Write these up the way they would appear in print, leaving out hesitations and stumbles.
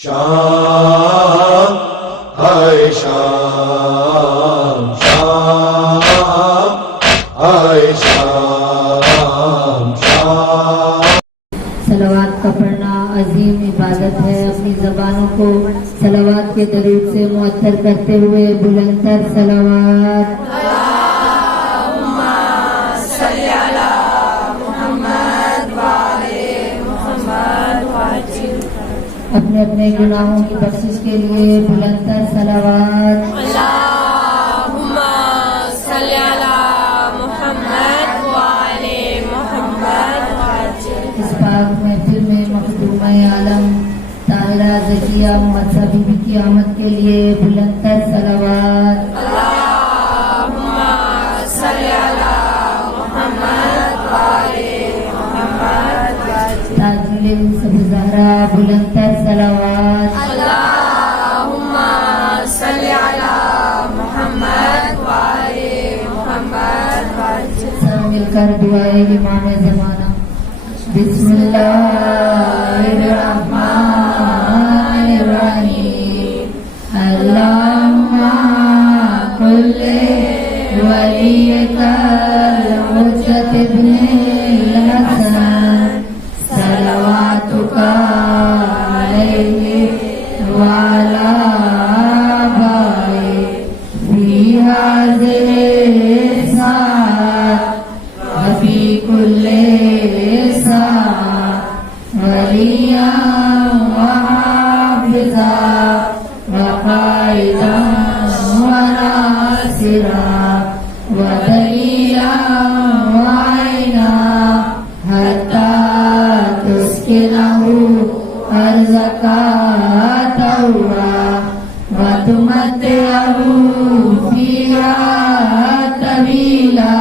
شام ہائے شام شام ہائے شام شام. صلوات کا پڑھنا عظیم عبادت ہے. اپنی زبانوں کو صلوات کے درود سے معطر کرتے ہوئے بلند تر صلوات. اللہم صلی علی محمد وعلی محمد وعجل. اپنے اپنے گناہوں کی بخشش کے لیے بلند تر صلوات. اللہم صلی علی محمد وعلی محمد وعجل. اس پاک محفل میں مخدومہ عالم طاہرہ ذکیہ محمد بی بی کی آمد کے لیے بلند تر صلوات. اللہم صلی علی محمد وعلی محمد وعجل. تاجل سب زہرا بلند تر صلوات. اللہم صلی علی محمد وعلی محمد وعجل. سب مل کر دعائے امام زمانہ. بسم اللہ الرحمن الرحیم. اللہم کل ولیک الحجۃ ابن الحسن صلواتک علیہ وعلی آبائہ فی ہذہ الساعۃ وفی کل ولیاً وحافظا وقائدا وناصرا ودلیلا وعینا حتی تسکنہ ارضک طوعا وتمتعہ فیہا طویلا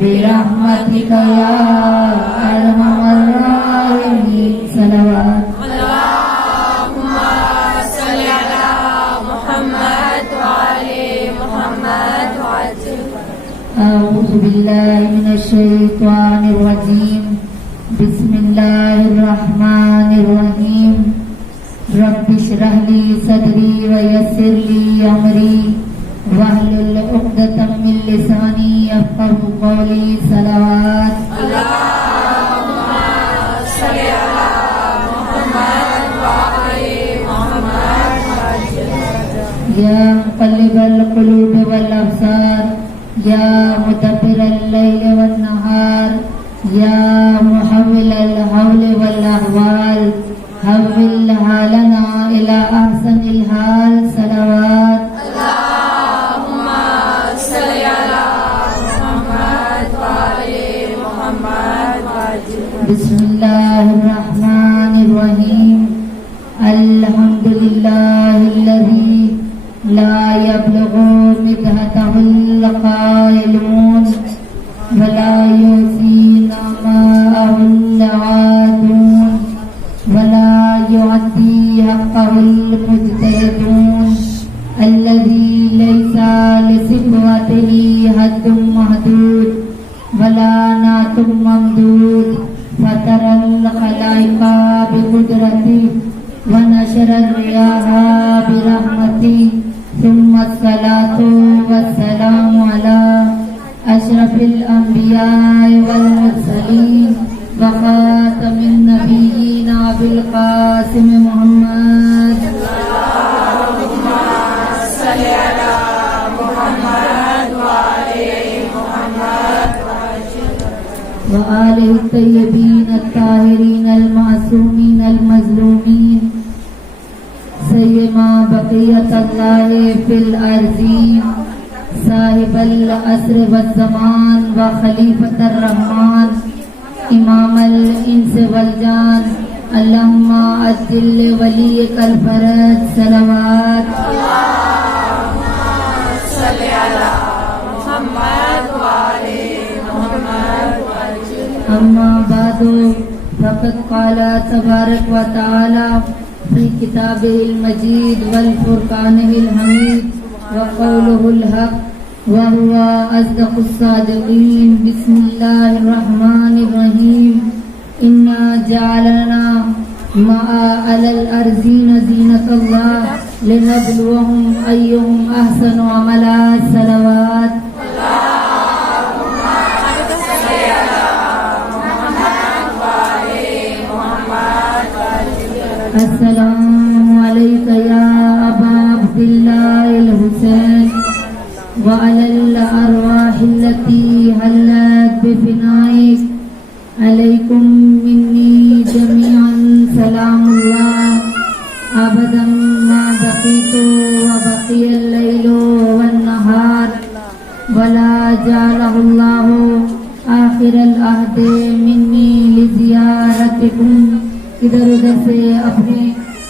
برحمتک یا ارحم الراحمین. صلوات. اللہم صلی علی محمد وعلی محمد وعجل. اعوذ باللہ من الشیطان الرجیم. بسم اللہ الرحمن الرحیم. رب اشرح لی صدری ویسر لی امری واحلل عقدۃ من لسانی یفقہوا قولی. صلوات. اللہم صلی علی محمد وعلی محمد وعجل. یا مقلب القلوب والابصار یا مدبر اللیل والنہار یا محول الحول والاحوال حول حالنا الی احسن الحال. صلوات. اللہم صلی علی محمد وعلی محمد وعجل. بسم اللہ الرحمن الرحیم. الحمد للہ الذی لا یبلغ مدحتہ القائلون ولا یحصی نعماءہ العادون ولا یعطی حقہ المجتہدون الذی لیس لصفاتہ حد محدود ولا نعت ممدود فطر الخلائق بقدرتہ ونشر الریاح برحمتہ ثم الصلاة والسلام علی اشرف الانبیاء والمرسلین وخاتم النبیین ابی القاسم محمد. اللہم صلی علی محمد وعلی محمد وعجل. وآلہ الطیبین الطاہرین المعصومین المظلومین سیما بقیت اللہ فی الارضین صاحب العصر والزمان وخلیفۃ الرحمن امام الانس والجان. اللہم عجل ولیک الفرج. صلوات. اللہم صلی علی محمد وعلی محمد وعجل. اما بعد فقد قال تبارک و تعالی فی کتابہ المجید والفرقانہ الحمید وقولہ الحق وهو أصدق الصادقين. بسم الله الرحمن الرحيم. إنا جعلنا مع على الأرضين زينة الله لنبلوهم أيهم أحسن عملا. صلوات. السلام عليك يا أبا عبد الله الحسين وعلى الأرواح التي حلت بفنائك عليكم مني جميعا سلام الله أبدا ما بقيت وبقي الليل والنهار ولا جعله الله آخر العهد مني لزيارتكم. ادھر ادھر سے اپنے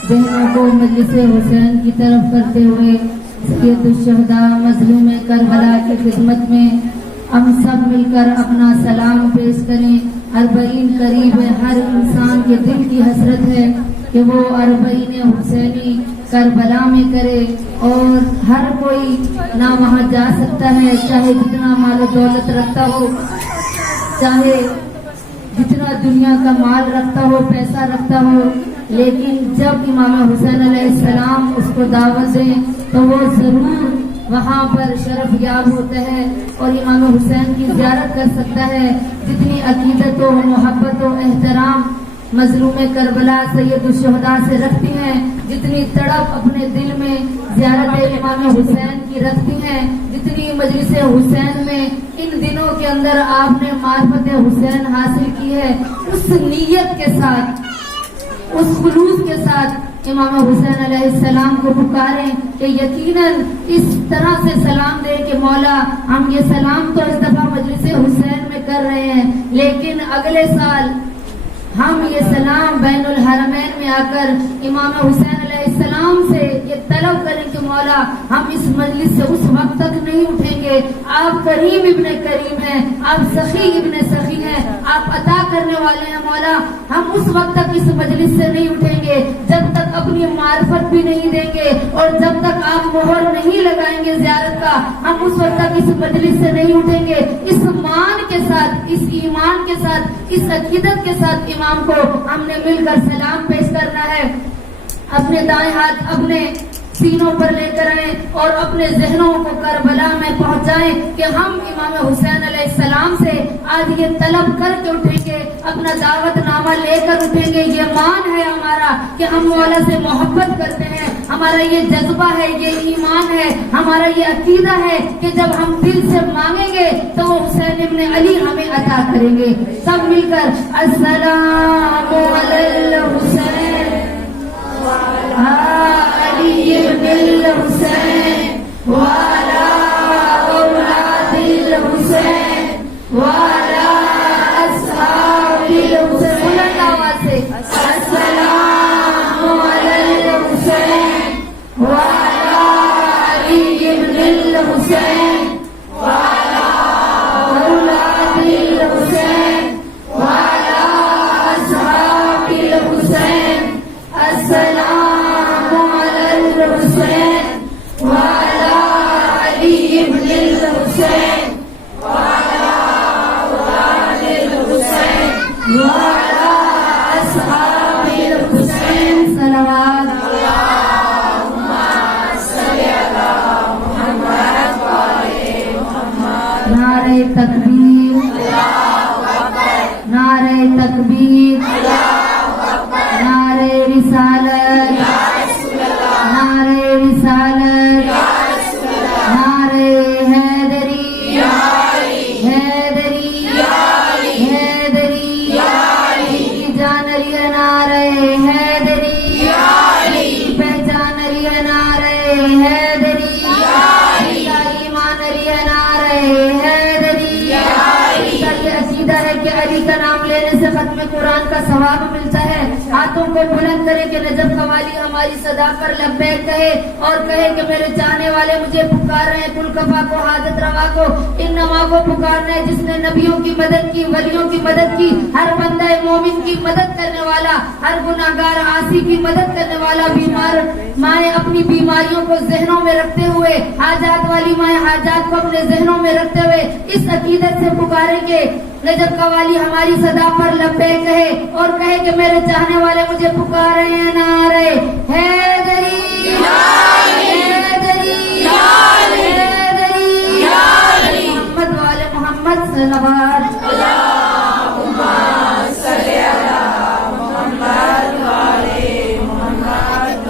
ذہنوں کو مجلس حسین کی طرف کرتے ہوئے سید الشہداء مظلوم کربلا کی خدمت میں ہم سب مل کر اپنا سلام پیش کریں. 40 قریب ہر انسان کے دل کی حسرت ہے کہ وہ 40 حسینی کربلا میں کرے اور ہر کوئی نہ وہاں جا سکتا ہے چاہے جتنا مال و دولت رکھتا ہو, چاہے جتنا دنیا کا مال رکھتا ہو, پیسہ رکھتا ہو, لیکن جب امام حسین علیہ السلام اس کو دعوت دیں تو وہ ضرور وہاں پر شرف یاب ہوتا ہے اور امام حسین کی زیارت کر سکتا ہے. جتنی عقیدت و محبت و احترام مظلوم کربلا سید الشہداء سے رکھتی ہیں, جتنی تڑپ اپنے دل میں زیارت امام حسین کی رکھتی ہیں, جتنی مجلس حسین میں ان دنوں کے اندر آپ نے معرفت حسین حاصل کی ہے, اس نیت کے ساتھ, اس خلوص کے ساتھ امام حسین علیہ السلام کو پکاریں کہ یقیناً اس طرح سے سلام دے کہ مولا ہم یہ سلام تو اس دفعہ مجلس حسین میں کر رہے ہیں, لیکن اگلے سال ہم یہ سلام بین الحرمین میں آ کر امام حسین علیہ السلام سے یہ طلب کریں کہ مولا ہم اس مجلس سے اس وقت تک نہیں اٹھیں گے. آپ کریم ابن کریم ہیں, آپ سخی ابن سخی ہیں, آپ عطا کرنے والے ہیں مولا. ہم اس وقت تک اس مجلس سے نہیں اٹھیں گے جب تک اپنی معرفت بھی نہیں دیں گے اور جب تک آپ مہر نہیں لگائیں گے زیارت کا, ہم اس وقت تک اس مجلس سے نہیں اٹھیں گے. اس مان کے ساتھ, اس ایمان کے ساتھ, اس عقیدت کے ساتھ امام کو ہم نے مل کر سلام پیش کرنا ہے. اپنے دائیں ہاتھ اپنے سینوں پر لے کر آئیں اور اپنے ذہنوں کو کربلا میں پہنچائیں کہ ہم امام حسین علیہ السلام سے آج یہ طلب کر کے اٹھیں گے, اپنا دعوت نامہ لے کر اٹھیں گے. یہ مان ہے ہمارا کہ ہم مولا سے محبت کرتے ہیں, ہمارا یہ جذبہ ہے, یہ ایمان ہے, ہمارا یہ عقیدہ ہے کہ جب ہم دل سے مانگیں گے تو وہ حسین ابن علی ہمیں عطا کریں گے. سب مل کر السلام علی الحسین علی ابن الحسین وعلی اولاد الحسین وعلی اصحاب الحسین. بلند آواز سے السلام علی الحسین وعلی علی ابن الحسین وعلی اولاد الحسین وعلی اصحاب الحسین. السلام علی الحسین وعلی علی ابن الحسین وعلی اولاد الحسین وعلی اصحاب الحسین. صلوات. اللہم صلی علی محمد وعلی محمد. نعرہ تکبیر, نعرہ تکبیر, نعرہ رسالت, نعرہ رسالت, نعرہ حیدری, حیدری, حیدری, جان علی نعرہ حیدری, پہچان علی نعرہ حیدری, ایمان علی نعرہ حیدری. یہ عقیدہ ہے کہ علی کا نام لینے سے ختم قرآن کا ثواب ملتا ہے. ہاتھوں کو بلند کرے کہ نجف قوالی ہماری صدا پر لبیک کہے اور کہے کہ میرے چاہنے والے مجھے پکار رہے ہیں. کل کفا کو, حاجت روا کو, ان نما کو پکارنا ہے جس نے نبیوں کی مدد کی, ولیوں کی مدد کی, ہر بندہ مومن کی مدد کرنے والا, ہر گناہگار عاصی کی مدد کرنے والا. بیمار مائیں اپنی بیماریوں کو ذہنوں میں رکھتے ہوئے, حاجات والی مائیں حاجات کو اپنے ذہنوں میں رکھتے ہوئے اس عقیدت سے پکاریں گے جب قوالی ہماری صدا پر لبے کہے اور کہے کہ میرے چاہنے والے مجھے پکار رہے ہیں نہ آ رہے، حیدری حیدری حیدری محمد والے محمد صلوات۔ اللہم صلی علی محمد وعلی محمد۔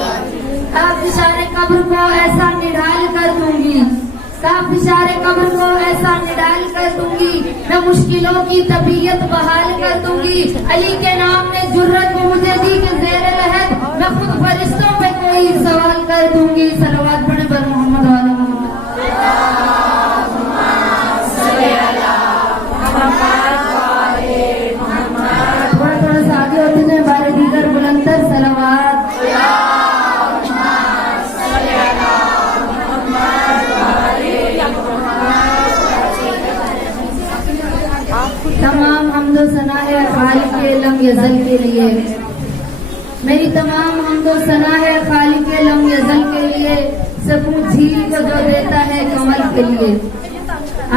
تابشار قبر کو ایسا نڈال کر دوں گی، تابشار قبر کو ایسا نڈال کر دوں گی، میں مشکلوں کی طبیعت بحال کر دوں گی۔ علی کے نام نے جرت کو مجھے دی کہ زیر لحد میں خود فرشتوں پہ کوئی سوال کر دوں گی۔ صلوات پڑھے بر محمد والے محمد۔ تھوڑا تھوڑا سا آگے ہوتے ہیں بارے دیگر بلندر صلوات۔ تمام حمد و ثنا ہے خالق لم یزل کے لیے، میری تمام حمد و ثنا ہے خالق لم یزل کے لیے، سکون جھیل کو جو دیتا ہے کمل کے لیے۔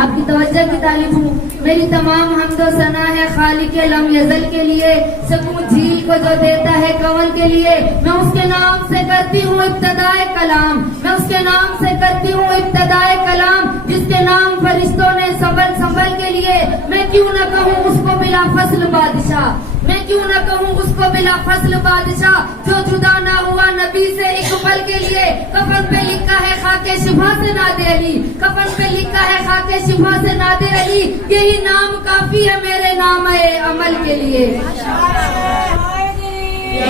آپ کی توجہ کی تعریف ہوں، میری تمام حمد و ثنا ہے خالق لم یزل کے لیے، سکون جھیل کو جو دیتا ہے کنول کے لیے۔ میں اس کے نام سے کرتی ہوں ابتدائے کلام، میں اس کے نام سے کرتی ہوں ابتدائے کلام، جس کے نام فرشتوں نے سنبھل کے لیے۔ میں کیوں نہ کہوں اس کو بلا فصل بادشاہ، میں کیوں نہ کہوں اس کو بلا فصل بادشاہ، جو جدا نہ ہوا نبی سے ایک پل کے لیے۔ کفن پہ لکھا ہے خاک شفا سے ناد علی، کفن پہ لکھا ہے خاک شفا سے ناد علی، یہی نام کافی ہے میرے نام عمل کے لیے۔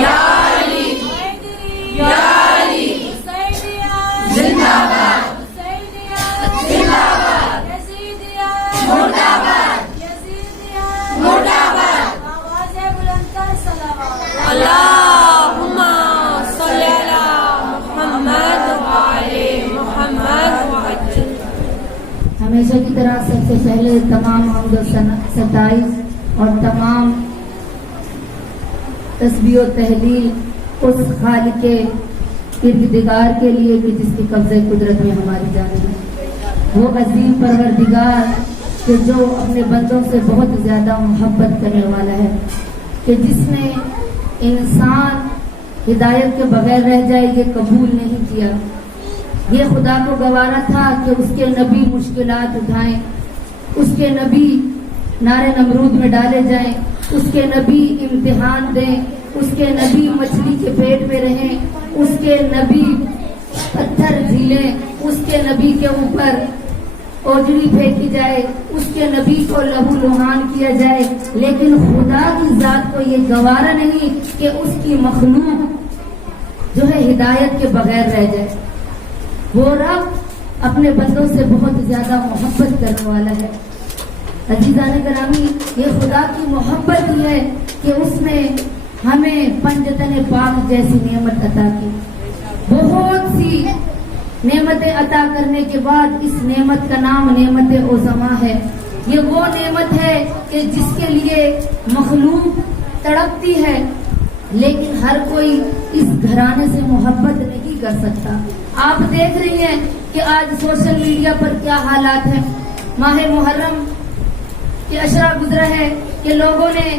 یا علی یا علی زندہ باد زندہ باد مردہ باد مردہ باد۔ اللہم صلی علی محمد وعلی محمد وعجل۔ ہمیشہ کی طرح سب سے پہلے تمام حمد و ستائش اور تمام تسبیح و تحلیل اس خالق کردگار کے لیے کہ جس کی قبضہ قدرت میں ہماری جان ہے، وہ عظیم پروردگار کہ جو اپنے بندوں سے بہت زیادہ محبت کرنے والا ہے، کہ جس نے انسان ہدایت کے بغیر رہ جائے یہ قبول نہیں کیا۔ یہ خدا کو گوارا تھا کہ اس کے نبی مشکلات اٹھائیں، اس کے نبی نارے نمرود میں ڈالے جائیں، اس کے نبی امتحان دیں، اس کے نبی مچھلی کے پیٹ میں رہیں، اس کے نبی پتھر جھیلیں، اس کے نبی کے اوپر اوجڑی پھینکی جائے، اس کے نبی کو لہو لہان کیا جائے، لیکن خدا کی ذات کو یہ گوارا نہیں کہ اس کی مخلوق جو ہے ہدایت کے بغیر رہ جائے۔ وہ رب اپنے بندوں سے بہت زیادہ محبت کرنے والا ہے۔ عزیزان گرامی، یہ خدا کی محبت ہی ہے کہ اس نے ہمیں پنجتن پاک جیسی نعمت عطا کی۔ بہت سی نعمتیں عطا کرنے کے بعد اس نعمت کا نام نعمت عظما ہے۔ یہ وہ نعمت ہے کہ جس کے لیے مخلوق تڑپتی ہے، لیکن ہر کوئی اس گھرانے سے محبت نہیں کر سکتا۔ آپ دیکھ رہی ہیں کہ آج سوشل میڈیا پر کیا حالات ہیں۔ ماہ محرم کے عشرہ گزرا ہے کہ لوگوں نے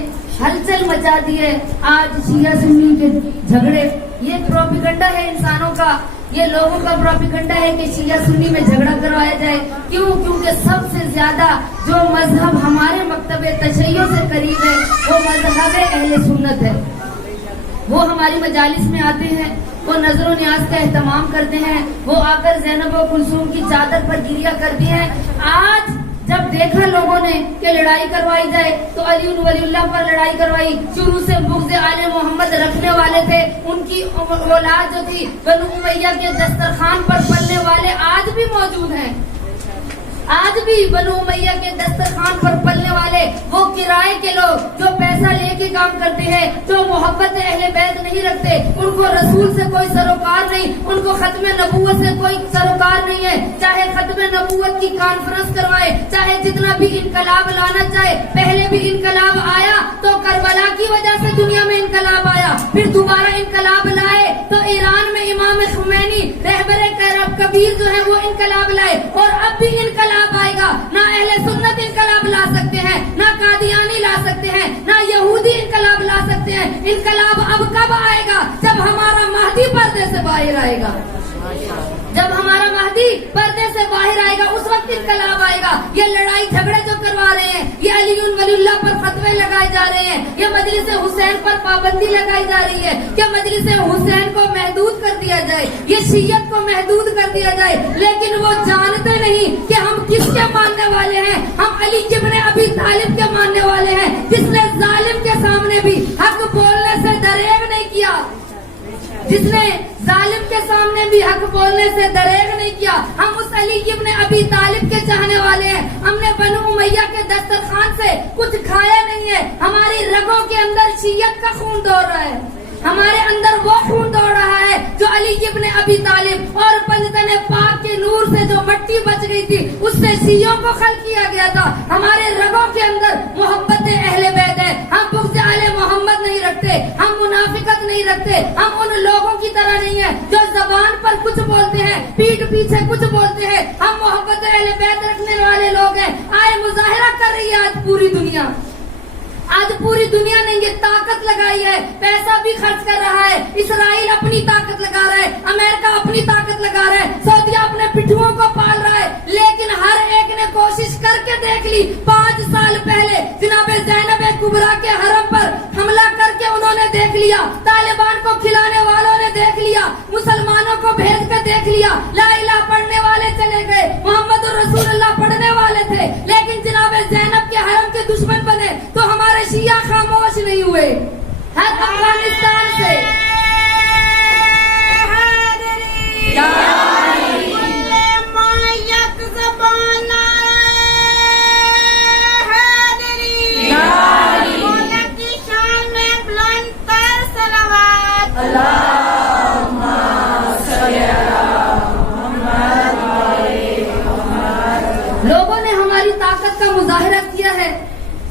ہلچل مچا دی ہے۔ آج شیعہ سنی کے جھگڑے، یہ پروپیگنڈا ہے انسانوں کا، یہ لوگوں کا پروپیگنڈا ہے کہ شیعہ سنی میں جھگڑا کروایا جائے۔ کیوں؟ کیونکہ سب سے زیادہ جو مذہب ہمارے مکتب تشیع سے قریب ہے وہ مذہب اہل سنت ہے۔ وہ ہماری مجالس میں آتے ہیں، وہ نظر و نیاز کا اہتمام کرتے ہیں، وہ آ کر زینب و کلثوم کی چادر پر گریا کرتی ہیں۔ آج جب دیکھا لوگوں نے کہ لڑائی کروائی جائے تو علی ولی اللہ پر لڑائی کروائی۔ شروع سے بغض آل محمد رکھنے والے تھے، ان کی اولاد جو تھی بنو امیہ کے دسترخوان پر پلنے والے آج بھی موجود ہیں۔ آج بھی بنو امیہ کے دسترخوان پر پلنے والے وہ کرائے کے لوگ جو پیسہ لے کے کام کرتے ہیں، جو محبت اہل بیت نہیں رکھتے، ان کو رسول سے کوئی سروکار نہیں، ان کو ختم نبوت سے کوئی سروکار نہیں ہے۔ چاہے ختم نبوت کی کانفرنس کروائے، چاہے جتنا بھی انقلاب لانا چاہے، پہلے بھی انقلاب آیا تو کربلا کی وجہ سے دنیا میں انقلاب آیا، پھر دوبارہ انقلاب لائے تو ایران میں امام خمینی رہبر کبیر جو ہے وہ انقلاب لائے، اور اب بھی انقلاب آئے گا۔ نہ اہل سنت انقلاب لا سکتے ہیں، نہ قادیانی ہیں انقلاب اب کب آئے گا؟ جب ہمارا مہدی پردے سے باہر آئے گا، جب ہمارا مہدی پردے سے باہر آئے گا اس وقت انقلاب آئے گا۔ یہ لڑائی جھگڑے جو کروا رہے ہیں، یہ علی ولی اللہ پر فتوے لگائے جا رہے ہیں، یہ مجلس حسین پر پابندی لگائی جا رہی ہے کہ مجلس حسین کو محدود کر دیا جائے، یہ شیعت کو محدود کر دیا جائے، لیکن وہ جانتے نہیں کہ ہم کس کے ماننے والے ہیں۔ ہم علی ابن ابی طالب کے ماننے والے ہیں، جس نے ظالم کے سامنے بھی حق بولنے سے دریغ نہیں کیا، جس نے ظالم کے سامنے بھی حق بولنے سے دریغ نہیں کیا۔ ہم اس علی ابن ابی طالب کے چاہنے والے ہیں، ہم نے بنو امیہ کے دسترخوان سے کچھ کھایا نہیں ہے۔ ہماری رگوں کے اندر شیعت کا خون دوڑ رہا ہے، ہمارے اندر وہ خون دوڑ رہا ہے جو علی ابن ابی طالب اور پنجتن پاک کے نور سے جو مٹی بچ گئی تھی اس سے شیعوں کو خلق کیا گیا تھا۔ ہمارے رگوں کے اندر محبت اہل بیت ہے، ہم بغض آل محمد نہیں رکھتے، ہم منافقت نہیں رکھتے، ہم ان لوگوں کی طرح نہیں ہیں جو زبان پر کچھ بولتے ہیں پیٹھ پیچھے کچھ بولتے ہیں۔ ہم محبت اہل بیت رکھنے والے لوگ ہیں۔ آئے مظاہرہ کر رہی ہے آج پوری دنیا، آج پوری دنیا نے یہ طاقت لگائی ہے، پیسہ بھی خرچ کر رہا ہے، اسرائیل اپنی طاقت لگا رہا ہے، امریکہ اپنی طاقت لگا رہا ہے، سعودیہ اپنے پٹھوؤں کو پال رہا ہے، لیکن ہر ایک نے کوشش کر کے دیکھ لی۔ 5 سال پہلے جناب زینب کبریٰ کے حرم پر حملہ کر کے انہوں نے دیکھ لیا، طالبان کو کھلانے والوں نے دیکھ لیا، مسلمانوں کو بھیج کے دیکھ لیا، لا الہ پڑھنے والے چلے گئے، محمد رسول اللہ پڑھنے والے تھے، لیکن جناب زینب کے حرم کے دشمن بنے تو ہمارے شیعہ خاموش نہیں ہوئے۔ ہر افغانستان سے لوگوں نے ہماری طاقت کا مظاہرہ کیا ہے۔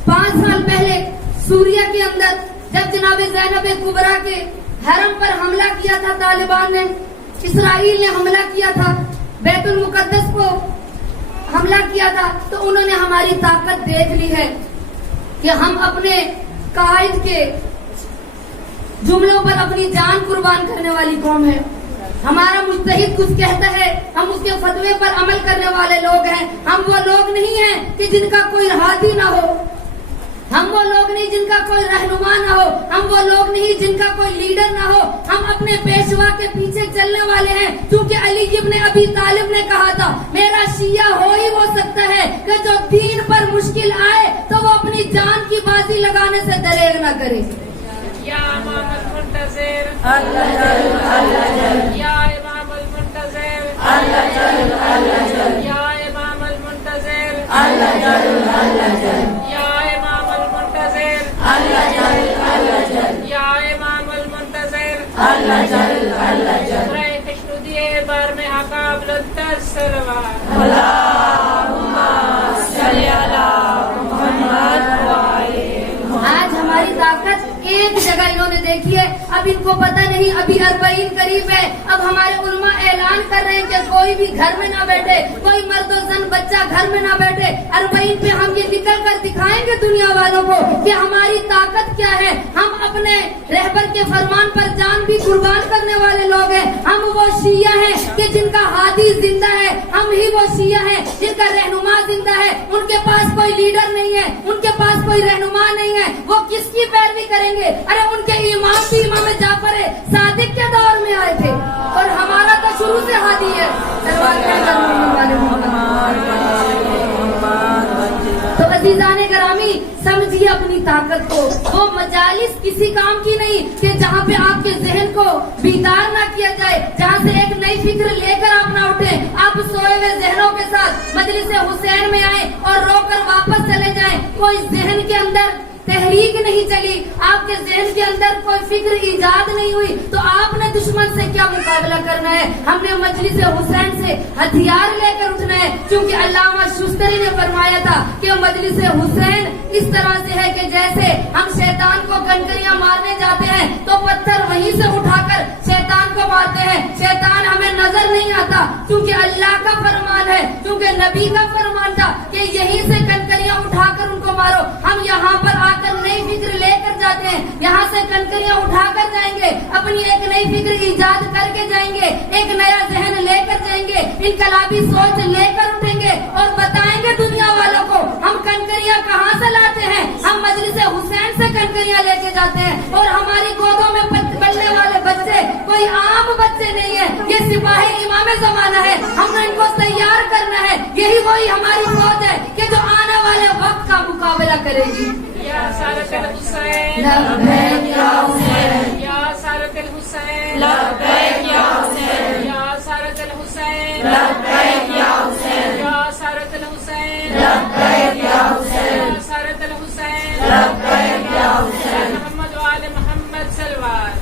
5 سال پہلے سوریہ کے اندر جب جناب زینب کبریٰ کے حرم پر حملہ کیا تھا طالبان نے، اسرائیل نے حملہ کیا تھا، بیت المقدس کو حملہ کیا تھا، تو انہوں نے ہماری طاقت دیکھ لی ہے کہ ہم اپنے قائد کے جملوں پر اپنی جان قربان کرنے والی قوم ہے۔ ہمارا مجتہد کچھ کہتا ہے ہم اس کے فتوے پر عمل کرنے والے لوگ ہیں۔ ہم وہ لوگ نہیں ہیں کہ جن کا کوئی ہادی نہ ہو، ہم وہ لوگ نہیں جن کا کوئی رہنما نہ ہو، ہم وہ لوگ نہیں جن کا کوئی لیڈر نہ ہو۔ ہم اپنے پیشوا کے پیچھے چلنے والے ہیں، کیونکہ علی ابن ابی طالب نے کہا تھا میرا شیعہ ہو ہی وہ سکتا ہے کہ جو دین پر مشکل آئے تو وہ اپنی جان کی بازی لگانے سے دریغ نہ کرے۔ یا امام المنتظر اللہ جل اللہ جل، یا امام المنتظر اللہ جل اللہ جل، یا امام المنتظر اللہ جل اللہ جل، یا امام المنتظر اللہ جل اللہ جل، یا امام المنتظر اللہ جل اللہ جل۔ برائے خوشنودی بار میں آقا بلند سلوات اللہم صلی علی محمد وعلی محمد۔ آج ہماری طاقت ایک جگہ انہوں نے دیکھی ہے، اب ان کو پتہ نہیں ابھی 40 قریب ہے، اب ہمارے علماء اعلان کر رہے ہیں کہ کوئی بھی گھر میں نہ بیٹھے، کوئی مرد و زن بچہ گھر میں نہ بیٹھے۔ 40 پہ ہم یہ نکل کر دکھائیں گے دنیا والوں کو کہ ہماری طاقت کیا ہے۔ ہم اپنے رہبر کے فرمان پر جان بھی قربان کرنے والے لوگ ہیں۔ ہم وہ شیعہ ہیں کہ جن کا ہادی زندہ ہے، ہم ہی وہ شیعہ ہیں جن کا رہنما زندہ ہے۔ ان کے پاس کوئی لیڈر نہیں ہے، ان کے پاس کوئی رہنما نہیں ہے، وہ کس کی پیروی کریں گے؟ ارے ان کے امام بھی امام جعفر صادق کے دور میں آئے تھے، اور ہمارا تو شروع سے ہادی ہے۔ تو عزیزان گرامی سمجھیے اپنی طاقت کو، وہ مجالس کسی کام کی نہیں کہ جہاں پہ آپ کے ذہن کو بیدار نہ کیا جائے، جہاں سے ایک نئی فکر لے کر آپ نہ اٹھیں، آپ سوئے ہوئے ذہنوں کے ساتھ مجلس حسین میں آئیں اور رو کر واپس چلے جائیں۔ کوئی ذہن کے اندر تحریک نہیں چلی، آپ کے ذہن کے اندر کوئی فکر ایجاد نہیں ہوئی، تو آپ نے دشمن سے کیا مقابلہ کرنا ہے؟ ہم نے مجلس حسین سے ہتھیار لے کر اٹھنا ہے، کیونکہ علامہ شستری نے فرمایا تھا کہ مجلس حسین اس طرح سے ہے کہ جیسے ہم شیطان کو کنکریاں مارنے جاتے ہیں تو پتھر وہیں سے اٹھا کر شیطان کو مارتے ہیں. شیطان ہمیں نظر نہیں آتا کیونکہ اللہ کا فرمان ہے, کیونکہ نبی کا فرمان تھا کہ یہیں سے کنکریاں اٹھا کر ان کو مارو. ہم یہاں پر آ کر نئی فکر لے کر جاتے ہیں, یہاں سے کنکریاں اٹھا کر جائیں گے, اپنی ایک نئی فکر ایجاد کر کے جائیں گے, ایک نیا ذہن لے کر جائیں گے, انقلابی سوچ لے کر اٹھیں گے اور بتائیں گے دنیا والوں کو ہم کنکریاں کہاں سے لاتے ہیں. ہم مجلس حسین سے کنکریاں لے کے جاتے ہیں اور ہماری گودوں میں پلنے والے بچے کوئی عام بچے نہیں ہے, یہ سپاہی امام زمانہ ہے. ہم نے ان کو تیار کرنا ہے, یہی وہی ہماری فوج ہے کہ جو آنے والے وقت کا مقابلہ کرے گی. یا سارت الحسین لبیک یا حسین, یا سارت الحسین لبیک یا حسین, یا سارت الحسین لبیک یا حسین, یا سارت الحسین لبیک یا حسین, یا سارت الحسین لبیک یا حسین. محمد و آل محمد صلوات.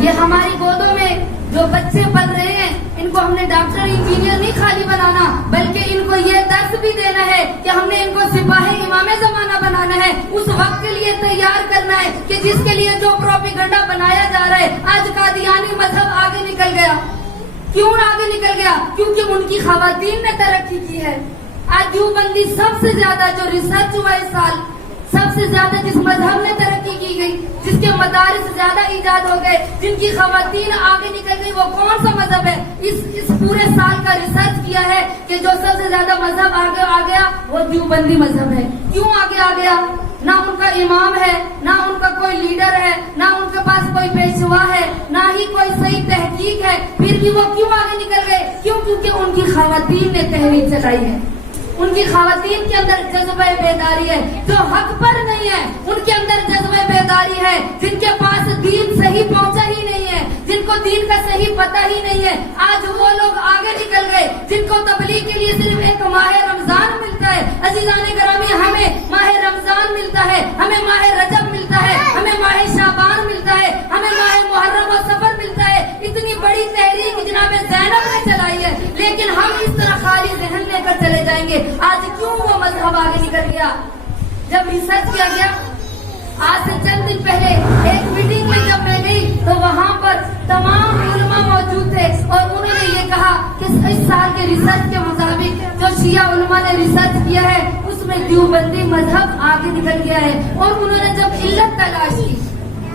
یہ ہماری گودوں میں جو بچے پل رہے ہیں ان کو ہم نے ڈاکٹر انجینئر نہیں خالی بنانا, بلکہ ان کو یہ درس بھی دینا ہے کہ ہم نے ان کو سپاہی امام زمانہ بنانا ہے, اس وقت کے لیے تیار کرنا ہے کہ جس کے لیے جو پروپیگنڈا بنایا جا رہا ہے. آج قادیانی مذہب آگے نکل گیا. کیوں آگے نکل گیا؟ کیونکہ ان کی خواتین نے ترقی کی ہے. آج دیوبندی سب سے زیادہ جو ریسرچ ہوا اس سال, سب سے زیادہ جس مذہب میں ترقی کی گئی, جس کے مدارس زیادہ ایجاد ہو گئے, جن کی خواتین آگے نکل گئی, وہ کون سا مذہب ہے؟ اس پورے سال کا ریسرچ کیا ہے کہ جو سب سے زیادہ مذہب آگے آ گیا وہ دیوبندی مذہب ہے. کیوں آگے آ گیا؟ نہ ان کا امام ہے, نہ ان کا کوئی لیڈر ہے, نہ ان کے پاس کوئی پیشوا ہے, نہ ہی کوئی صحیح تحقیق ہے, پھر بھی وہ کیوں آگے نکل گئے؟ کیوں؟ کیونکہ ان کی خواتین نے تحریک چلائی ہے. ان کی خواتین کے اندر جذبہ بیداری ہے, جو حق پر نہیں ہے ان کے اندر جذبہ بیداری ہے, جن کے پاس دین صحیح پہنچا ہی نہیں ہے, جن کو دین کا صحیح پتہ ہی نہیں ہے. آج وہ لوگ آگے نکل گئے جن کو تبلیغ کے لیے صرف ایک ماہ رمضان ملتا ہے. عزیزان گرامی, ہمیں ماہ رمضان ملتا ہے, ہمیں ماہ رجب ملتا ہے, ہمیں ماہ شعبان ملتا ہے, ہمیں ماہ محرم و صفر ملتا ہے. اتنی بڑی تحریک جناب زینب نے چلائی ہے, لیکن ہم اس طرح خالی ذہن لے کر چلے جائیں گے. آج کیوں وہ مذہب آگے نکل گیا؟ جب ریسرچ کیا گیا, آج سے چند دن پہلے ایک میٹنگ میں جب میں گئی تو وہاں پر تمام علماء موجود تھے اور انہوں نے یہ کہا کہ اس سال کے ریسرچ کے مطابق جو شیعہ علماء نے ریسرچ کیا ہے اس میں دیوبندی مذہب آگے نکل گیا ہے. اور انہوں نے جب علت تلاش کی,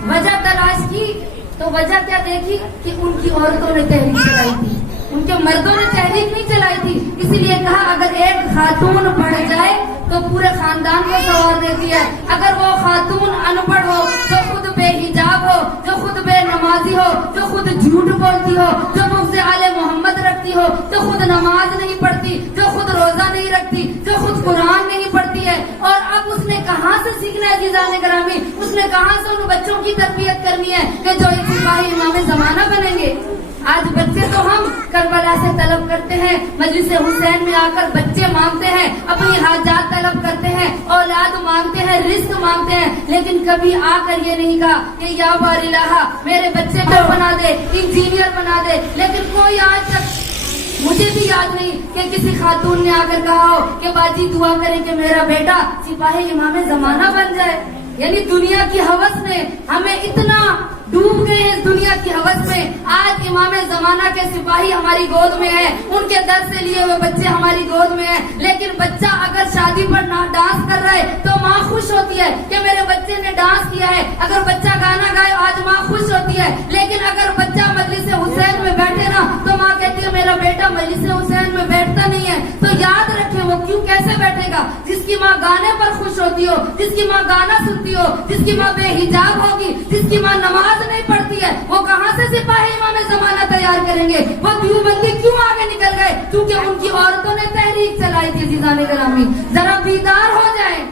وجہ تلاش کی, تو وجہ کیا دیکھی کہ ان کی عورتوں نے تحریک چلائی تھی, ان کے مردوں نے تحریک نہیں چلائی تھی. اسی لیے کہا اگر ایک خاتون پڑھ جائے تو پورے خاندان کو سوار دیتی ہے. اگر وہ خاتون ان پڑھ ہو, جو خود بے حجاب ہو, جو خود بے نمازی ہو, جو خود جھوٹ بولتی ہو, جو بغض آل محمد رکھتی ہو, جو خود نماز نہیں پڑھتی, جو خود روزہ نہیں رکھتی, جو خود قرآن نہیں پڑھتی ہے, اور اب اس نے کہاں سے سیکھنا ہے عزیزان گرامی؟ اس نے کہاں سے ان بچوں کی تربیت کرنی ہے کہ جو ایک سپاہی امام زمانہ بنیں گے؟ آج بچے تو ہم کربلا سے طلب کرتے ہیں, مجلس حسین میں آ کر بچے مانگتے ہیں, اپنی حاجات طلب کرتے ہیں, اولاد مانگتے ہیں, رزق مانگتے ہیں, لیکن کبھی آ کر یہ نہیں کہا کہ یا بار الہ میرے بچے کو بنا دے, انجینئر بنا دے. لیکن کوئی آج تک مجھے بھی یاد نہیں کہ کسی خاتون نے آ کر کہا ہو کہ باجی دعا کریں کہ میرا بیٹا سپاہی امام زمانہ بن جائے. یعنی دنیا کی ہوس میں ہمیں اتنا ڈوب گئے اس دنیا کی ہوس میں. آج امام زمانہ کے سپاہی ہماری گود میں ہیں, ان کے در سے لیے ہوئے بچے ہماری گود میں ہیں, لیکن بچہ اگر شادی پر ڈانس کر رہا ہے تو ماں خوش ہوتی ہے کہ میرے بچے نے ڈانس کیا ہے. اگر بچہ گانا گائے آج ماں خوش ہوتی ہے, لیکن اگر بچہ مجلس حسین میں بیٹھے نا تو ماں کہتی ہے میرا بیٹا مجلس حسین میں بیٹھتا نہیں ہے. تو یاد رکھیں وہ کیوں کیسے بیٹھے گا؟ جس کی ماں گانے پر خوش ہوتی ہو, جس کی ماں گانا سنتی ہو, جس کی ماں بے حجاب ہوگی, جس کی ماں نماز نہیں پڑھتی ہے, وہ کہاں سے سپاہی امام زمانہ تیار کریں گے؟ وہ دیوبندی کیوں آگے نکل گئے؟ کیونکہ ان کی عورتوں نے تحریک چلائی تھی. عزیزان گرامی, ذرا بیدار ہو جائیں.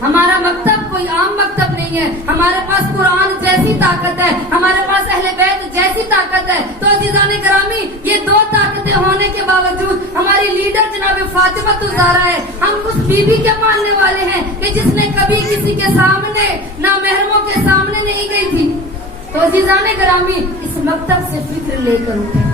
ہمارا مکتب کوئی عام مکتب نہیں ہے, ہمارے پاس قرآن جیسی طاقت ہے, ہمارے پاس اہل بیت جیسی طاقت ہے. تو عزیزان گرامی, یہ دو طاقتیں ہونے کے باوجود ہماری لیڈر جناب فاطمہ الزہرا ہے. ہم اس بی بی کے ماننے والے ہیں کہ جس نے کبھی کسی کے سامنے نہ محرموں کے سامنے نہیں گئی تھی. تو عزیزان گرامی, اس مکتب سے فکر لے کر اٹھیں.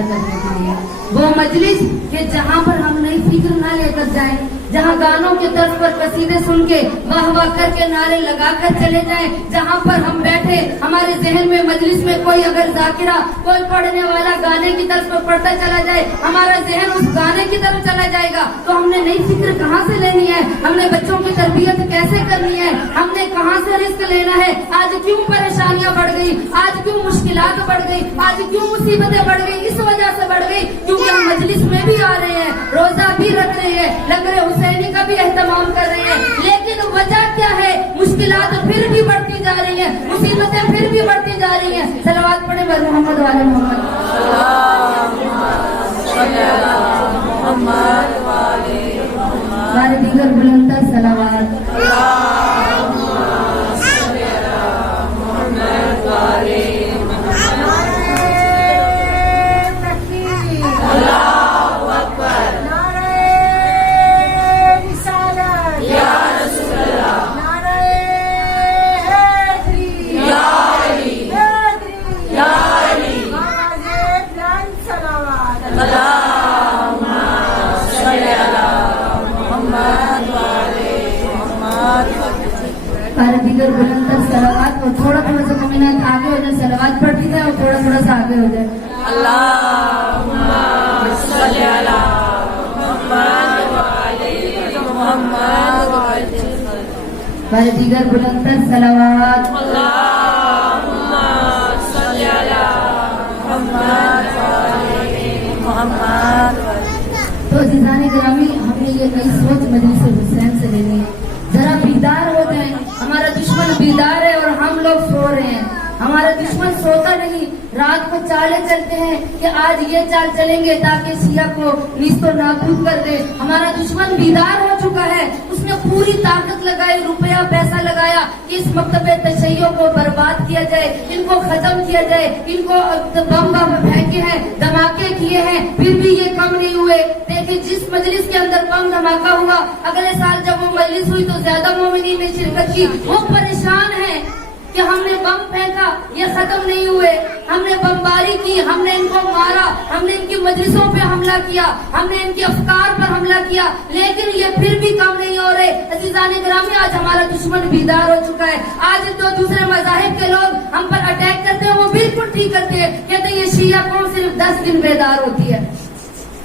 تیار کرنے کے لیے. وہ مجلس کہ جہاں پر ہم نئی فکر نہ لے کر جائیں, جہاں گانوں کے طرز پر قصیدے سن کے واہ واہ کر کے نعرے لگا کر چلے جائیں, جہاں پر ہم بیٹھے ہمارے ذہن میں مجلس میں کوئی اگر ذاکرہ کوئی پڑھنے والا گانے کی طرز پر پڑھتا چلا جائے, ہمارا ذہن اس گانے کی طرف چلا جائے گا, تو ہم نے نئی فکر کہاں سے لینی ہے, ہم نے بچوں کی تربیت کیسے کرنی ہے, ہم نے کہاں سے رزق لینا ہے. آج کیوں پریشانیاں بڑھ گئی, آج کیوں مشکلات بڑھ گئی, آج کیوں مصیبتیں بڑھ گئی, اس وجہ سے بڑھ گئی کیونکہ ہم مجلس میں بھی آ رہے ہیں, روزہ بھی رکھ رہے ہیں, لنگر حسینی کا بھی اہتمام کر رہے ہیں, لیکن وجہ کیا ہے, مشکلات پھر بھی بڑھتی جا رہی ہیں, مصیبتیں پھر بھی بڑھتی جا رہی ہیں. صلوات پڑھیں بر محمد والے محمد. ہمارے دیگر بلندر صلوات. دیگر بلندر صلوات. اور تھوڑا تھوڑا سا مومنات آگے ہو جائے, صلوات پڑھتی جائے اور تھوڑا تھوڑا سا آگے ہو جائے. اللہم صلی علی محمد وعلی محمد ہمارے دیگر بلندر صلوات. اللہم صلی علی محمد وعلی محمد. تو عزیزان گرامی, ہم نے یہ نئی سوچ مجلس حسین سے لینی ہے. ذرا بیدار ہو جائیں, ہمارا دشمن بیدار ہے اور ہم لوگ سو رہے ہیں. ہمارا دشمن سوتا نہیں, رات کو چالیں چلتے ہیں کہ آج یہ چال چلیں گے تاکہ شیعہ کو نیست و نابود کر دے. ہمارا دشمن بیدار ہو چکا ہے, اس نے پوری طاقت لگائی, روپیہ پیسہ لگایا کہ اس مکتب تشیع کو برباد کیا جائے, ان کو ختم کیا جائے, ان کو بم پھینکے ہیں, دھماکے کیے ہیں, پھر بھی یہ کم نہیں ہوئے. دیکھیں جس مجلس کے اندر بم دھماکہ ہوا, اگلے سال جب وہ مجلس ہوئی تو زیادہ مومنین نے شرکت کی. وہ پریشان ہیں کہ ہم نے بم پھینکا, یہ ختم نہیں ہوئے, ہم نے بمباری کی, ہم نے ان کو مارا, ہم نے ان کی مجلسوں پہ حملہ کیا, ہم نے ان کے افکار پر حملہ کیا, لیکن یہ پھر بھی کم نہیں ہو رہے. عزیزان گرامی, آج ہمارا دشمن بیدار ہو چکا ہے. آج جو دوسرے مذاہب کے لوگ ہم پر اٹیک کرتے ہیں وہ بالکل ٹھیک کرتے ہیں, کہتے ہیں یہ شیعہ قوم صرف 10 دن بیدار ہوتی ہے,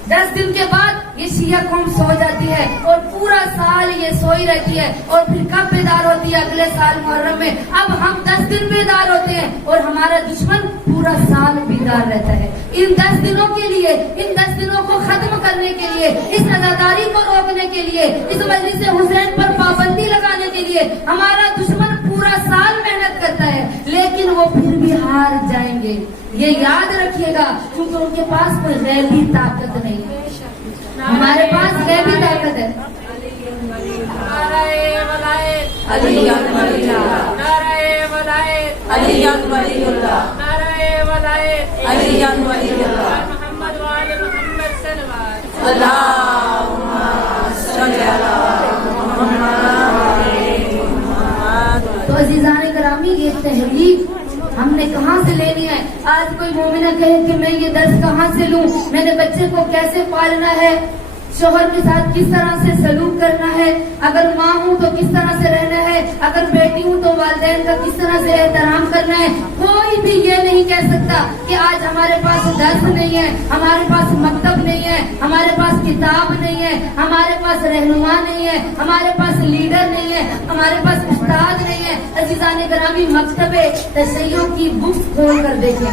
10 دن کے بعد یہ شیعہ قوم سو جاتی ہے اور پورا سال یہ سوئی رہتی ہے, اور پھر کب بیدار ہوتی ہے, اگلے سال محرم میں. اب ہم 10 دن بیدار ہوتے ہیں اور ہمارا دشمن پورا سال بیدار رہتا ہے. ان 10 دنوں کے لیے, ان 10 دنوں کو ختم کرنے کے لیے, اس عزاداری کو روکنے کے لیے, اس مجلس حسین پر پابندی لگانے کے لیے ہمارا دشمن پورا سال محنت کرتا ہے, لیکن وہ پھر بھی ہار جائیں گے. یہ یاد رکھیے گا, کیونکہ ان کے پاس کوئی غیبی طاقت نہیں, ہمارے پاس غیبی طاقت ہے. علی ولی اللہ, نعرہ ولایت, علی ولی اللہ, نعرہ ولایت, علی ولی اللہ. محمد وعلی محمد صلوات. اللہم صلی علی محمد وعلی محمد. تو عزیزان گرامی, یہ تحریک ہم نے کہاں سے لینی ہے. آج کوئی مومنہ کہے کہ میں یہ درس کہاں سے لوں, میں نے بچے کو کیسے پالنا ہے, شوہر کے ساتھ کس طرح سے سلوک کرنا ہے, اگر ماں ہوں تو کس طرح سے رہنا ہے, اگر بیٹی ہوں تو والدین کا کس طرح سے احترام کرنا ہے. کوئی بھی یہ نہیں کہہ سکتا کہ آج ہمارے پاس درس نہیں ہے, ہمارے پاس مکتب نہیں ہے, ہمارے پاس کتاب نہیں ہے, ہمارے پاس رہنما نہیں ہے, ہمارے پاس لیڈر نہیں ہے, ہمارے پاس استاد نہیں ہے. عزیزان گرامی, مکتب تشیع کی بکس کھول کر دیکھیں,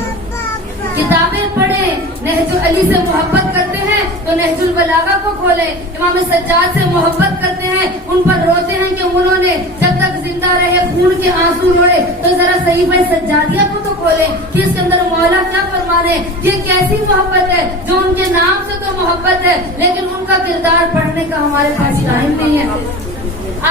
کتابیں پڑھیں. نہج علی سے محبت کرتے ہیں تو نہج البلاغہ کو کھولیں. امام سجاد سے محبت کرتے ہیں, ان پر روتے ہیں کہ انہوں نے جب تک زندہ رہے خون کے آنسو روڑے, تو ذرا صحیفہ سجادیہ کو تو کھولیں کہ اس کے اندر مولا کیا فرما رہے ہیں. یہ کیسی محبت ہے جو ان کے نام سے تو محبت ہے, لیکن ان کا کردار پڑھنے کا ہمارے پاس ٹائم نہیں ہے.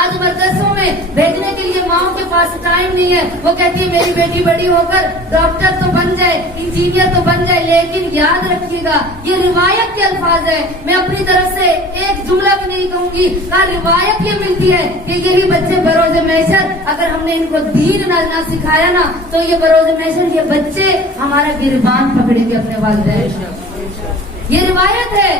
آج مدرسوں میں بھیجنے کے لیے ماؤں کے پاس ٹائم نہیں ہے. وہ کہتی ہے میری بیٹی بڑی ہو کر ڈاکٹر تو بن جائے, انجینئر تو بن جائے, لیکن یاد رکھیے گا یہ روایت کے الفاظ ہے. میں اپنی طرف سے ایک جملہ بھی نہیں کہوں گی. روایت یہ ملتی ہے کہ یہی بچے بروز محشر اگر ہم نے ان کو دین نہ سکھایا نا تو یہ بروز محشر یہ بچے ہمارا گریبان پکڑیں گے اپنے والدین. یہ روایت ہے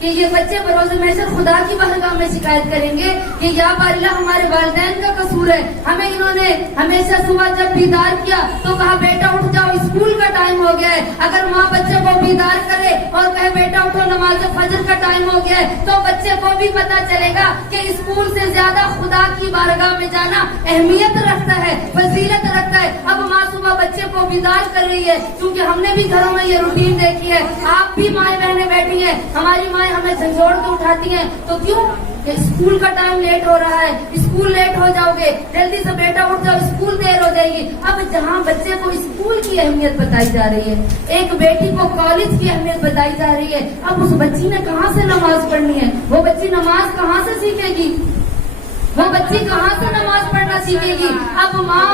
کہ یہ بچے بروز محشر خدا کی بارگاہ میں شکایت کریں گے کہ یا اللہ ہمارے والدین کا قصور ہے. ہمیں انہوں نے ہمیشہ صبح جب بیدار کیا تو کہا بیٹا اٹھ جاؤ اسکول کا ٹائم ہو گیا ہے. اگر ماں بچے کو بیدار کرے اور کہے بیٹا اٹھو نماز فجر کا ٹائم ہو گیا ہے تو بچے کو بھی پتا چلے گا کہ اسکول سے زیادہ خدا کی بارگاہ میں جانا اہمیت رکھتا ہے, فضیلت رکھتا ہے. اب ماں صبح بچے کو بیدار کر رہی ہے کیونکہ ہم نے بھی گھروں میں یہ روٹین دیکھی ہے. آپ بھی مائیں بہنیں بیٹھی ہیں, ہماری مائیں ہمیں جھنجھوڑ کے اٹھاتی ہیں تو کیوں کہ اسکول کا ٹائم لیٹ ہو رہا ہے, اسکول لیٹ ہو جاؤ گے, جلدی سے بیٹا اٹھ جاؤ اسکول دیر ہو جائے گی. اب جہاں بچے کو اسکول کی اہمیت بتائی جا رہی ہے, ایک بیٹی کو کالج کی اہمیت بتائی جا رہی ہے, اب اس بچی نے کہاں سے نماز پڑھنی ہے؟ وہ بچی نماز کہاں سے سیکھے گی؟ وہ بچی کہاں سے نماز پڑھنا سیکھے گی؟ اب ماں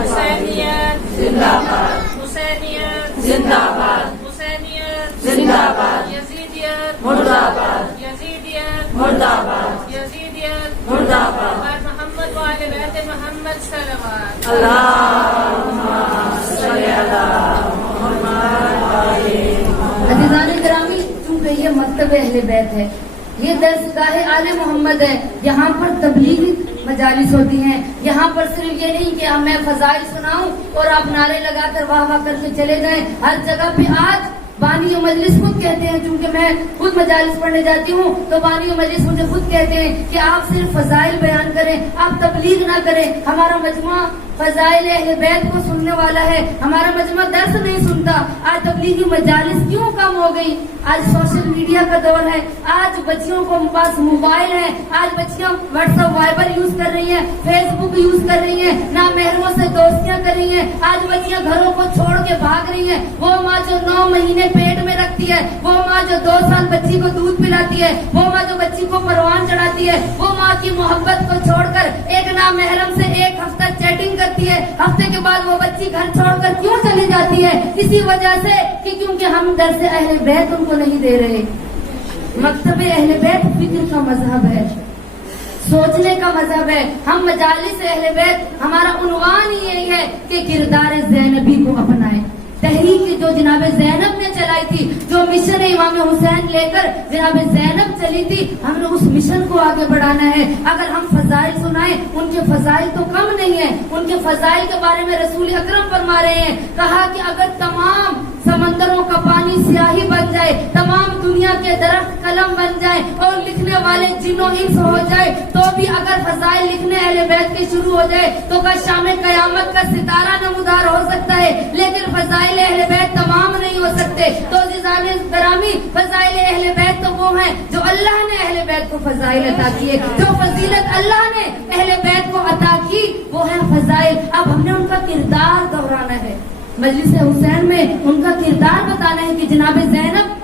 حسینیت زندہ باد, حسینیت زندہ باد, حسینیت زندہ باد, یزیدیت مردہ باد, یزیدیت مردہ باد, یزیدیت مردہ باد. اور محمد وآل بیت محمد صلوات. اللہم صلی علی محمد وآل محمد. عزیزان گرامی, چونکہ یہ مکتب اہل بیت ہے, یہ درسگاہ آل محمد ہے, یہاں پر تبلیغی مجالس ہوتی ہیں. یہاں پر صرف یہ نہیں کہ میں فضائل سناؤں اور آپ نعرے لگا کر واہ واہ کر کے چلے جائیں. ہر جگہ پہ آج بانی و مجلس خود کہتے ہیں, چونکہ میں خود مجالس پڑھنے جاتی ہوں تو بانی و مجلس مجھے خود کہتے ہیں کہ آپ صرف فضائل بیان کریں, آپ تبلیغ نہ کریں. ہمارا مجموعہ فضائل اہل بیت کو سننے والا ہے, ہمارا مجموعہ درس نہیں سنتا. آج تبلیغی مجالس کیوں کم ہو گئی؟ آج سوشل میڈیا کا دور ہے, آج بچیوں کو پاس موبائل ہے, آج بچیاں واٹس ایپ وائبر یوز کر رہی ہیں, فیس بک یوز کر رہی ہیں, نامحرموں سے دوستیاں کر رہی ہیں. آج بچیاں گھروں کو چھوڑ کے بھاگ رہی ہیں. وہ ماں جو 9 مہینے پیٹ میں رکھتی ہے, وہ ماں جو 2 سال بچی کو دودھ پلاتی ہے, وہ ماں جو بچی کو پروان چڑھاتی ہے, وہ ماں کی محبت کو چھوڑ کر ایک نامحرم سے 1 ہفتہ چیٹنگ کرتی ہے, ہفتے کے بعد وہ بچی گھر چھوڑ کر کیوں چلی جاتی ہے؟ اسی وجہ سے کہ کیونکہ ہم درس اہل بیت ان کو نہیں دے رہے. مکتب اہل بیت فکر کا مذہب ہے, سوچنے کا مذہب ہے. ہم مجالس اہل بیت ہمارا عنوان ہی یہی ہے کہ کردار زینبی کو اپنائیں. تحریک جو جناب زینب نے چلائی تھی, جو مشن امام حسین لے کر جناب زینب چلی تھی, ہم نے اس مشن کو آگے بڑھانا ہے. اگر ہم فضائل سنائیں, ان کے فضائل تو کم نہیں ہیں. ان کے فضائل کے بارے میں رسول اکرم فرما رہے ہیں, کہا کہ اگر تمام سمندروں کا پانی سیاہی بن جائے, تمام دنیا کے درخت قلم بن جائے اور لکھنے والے جنوں انس ہو جائے, تو بھی اگر فضائل لکھنے اہل بیت کے شروع ہو جائے تو کا شام قیامت کا ستارہ نمودار ہو سکتا ہے, لیکن فضائل اہل بیت تمام نہیں ہو سکتے. تو عزیزان گرامی, فضائل اہل بیت تو وہ ہیں جو اللہ نے اہل بیت کو فضائل عطا کیے, جو فضیلت اللہ نے اہل بیت کو عطا کی وہ ہے فضائل. اب ہم نے ان کا کردار دہرانا ہے. مجلس حسین میں ان کا کردار بتانا ہے کہ جناب زینب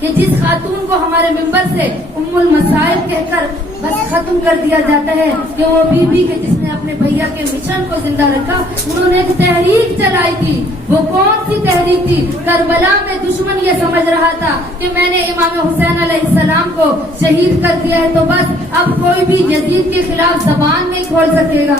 کہ جس خاتون کو ہمارے ممبر سے ام المصائب کہہ کر بس ختم کر دیا جاتا ہے کہ وہ بی بی کے جس نے اپنے بھیا کے مشن کو زندہ رکھا, انہوں نے ایک تحریک چلائی تھی. وہ کون سی تحریک تھی؟ کربلا میں دشمن یہ سمجھ رہا تھا کہ میں نے امام حسین علیہ السلام کو شہید کر دیا ہے تو بس اب کوئی بھی یزید کے خلاف زبان نہیں کھول سکے گا.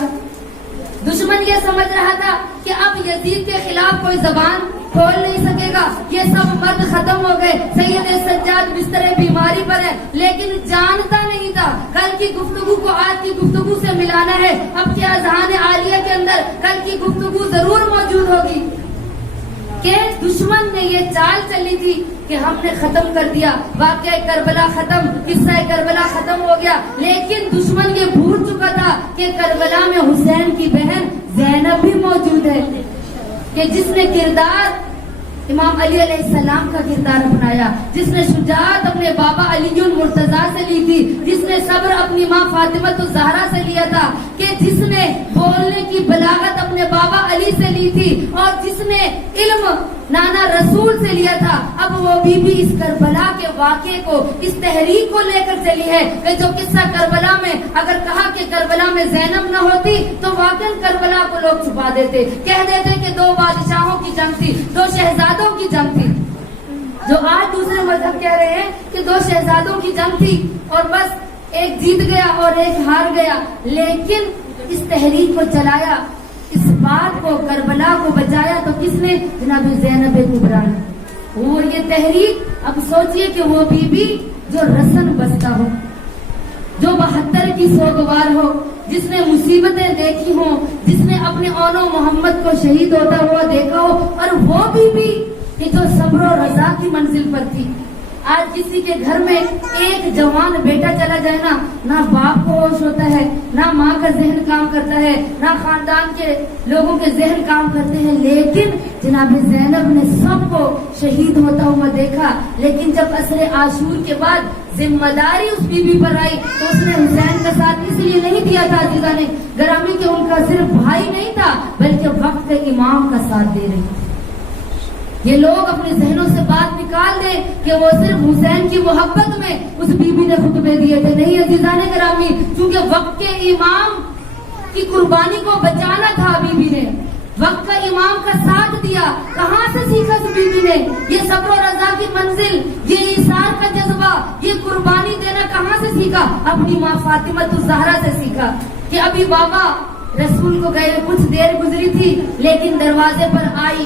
دشمن یہ سمجھ رہا تھا کہ اب یزید کے خلاف کوئی زبان کھول نہیں سکے گا, یہ سب مرد ختم ہو گئے. سید سجاد بستر بیماری پر ہے, لیکن جانتا نہیں تھا کل کی گفتگو کو آج کی گفتگو سے ملانا ہے. اب کیا اذہان عالیہ کے اندر کل کی گفتگو ضرور موجود ہوگی کہ دشمن نے یہ چال چلی تھی کہ ہم نے ختم کر دیا, واقعہ کربلا ختم, قصہ کربلا ختم ہو گیا, لیکن دشمن یہ بھول چکا تھا کہ کربلا میں حسین کی بہن زینب بھی موجود ہے, کہ جس نے کردار امام علی علیہ السلام کا کردار اپنایا, جس نے شجاعت اپنے بابا علی المرتضیٰ سے لی تھی, جس نے صبر اپنی ماں فاطمہ الزہرا سے لیا تھا, کہ جس نے بولنے کی بلاغت اپنے بابا علی سے لی تھی, اور جس نے علم نانا رسول سے لیا تھا، اب وہ بی بی اس کربلا کے واقعے کو، اس تحریک کو لے کر چلی ہے کہ جو قصہ کربلا میں اگر کہا کہ کربلا میں زینب نہ ہوتی تو واقعاً کربلا کو لوگ چھپا دیتے، کہہ دیتے کہ 2 بادشاہوں کی جنگ تھی، 2 شہزادوں کی جنگ تھی، جو آج دوسرے مذہب کہہ رہے ہیں کہ 2 شہزادوں کی جنگ تھی اور بس ایک جیت گیا اور ایک ہار گیا۔ لیکن اس تحریک کو چلایا، اس بات کو، کربلا کو بچایا تو کس نے؟ جناب زینب کبریٰ نے۔ اور یہ تحریک، اب سوچئے کہ وہ بی بی جو رسن بستہ ہو، جو 72 کی سوگوار ہو، جس نے مصیبتیں دیکھی ہوں، جس نے اپنے اونو محمد کو شہید ہوتا ہوا دیکھا ہو، اور وہ بی بی کہ جو صبر و رضا کی منزل پر تھی۔ آج کسی کے گھر میں ایک جوان بیٹا چلا جائے نا، نہ باپ کو ہوش ہوتا ہے، نہ ماں کا ذہن کام کرتا ہے، نہ خاندان کے لوگوں کے ذہن کام کرتے ہیں۔ لیکن جناب زینب نے سب کو شہید ہوتا ہوا دیکھا، لیکن جب عصر عاشور کے بعد ذمہ داری اس بی بی پر آئی تو اس نے حسین کا ساتھ اس لیے نہیں دیا تھا عزیزان گرامی کہ ان کا صرف بھائی نہیں تھا بلکہ وقت کے امام کا ساتھ دے رہی تھی۔ یہ لوگ اپنے ذہنوں سے بات نکال دیں کہ وہ صرف حسین کی محبت میں اس بی بی نے خطبے دیے تھے، نہیں عزیزان گرامی، چونکہ وقت کے امام کی قربانی کو بچانا تھا بی بی نے، وقت کا امام کا ساتھ دیا۔ کہاں سے سیکھا اس بی بی نے یہ صبر و رضا کی منزل، یہ ایثار کا جذبہ، یہ قربانی دینا کہاں سے سیکھا؟ اپنی ماں فاطمہ الزہرا سے سیکھا کہ ابھی بابا رسول کو گئے کچھ دیر گزری تھی لیکن دروازے پر آئی،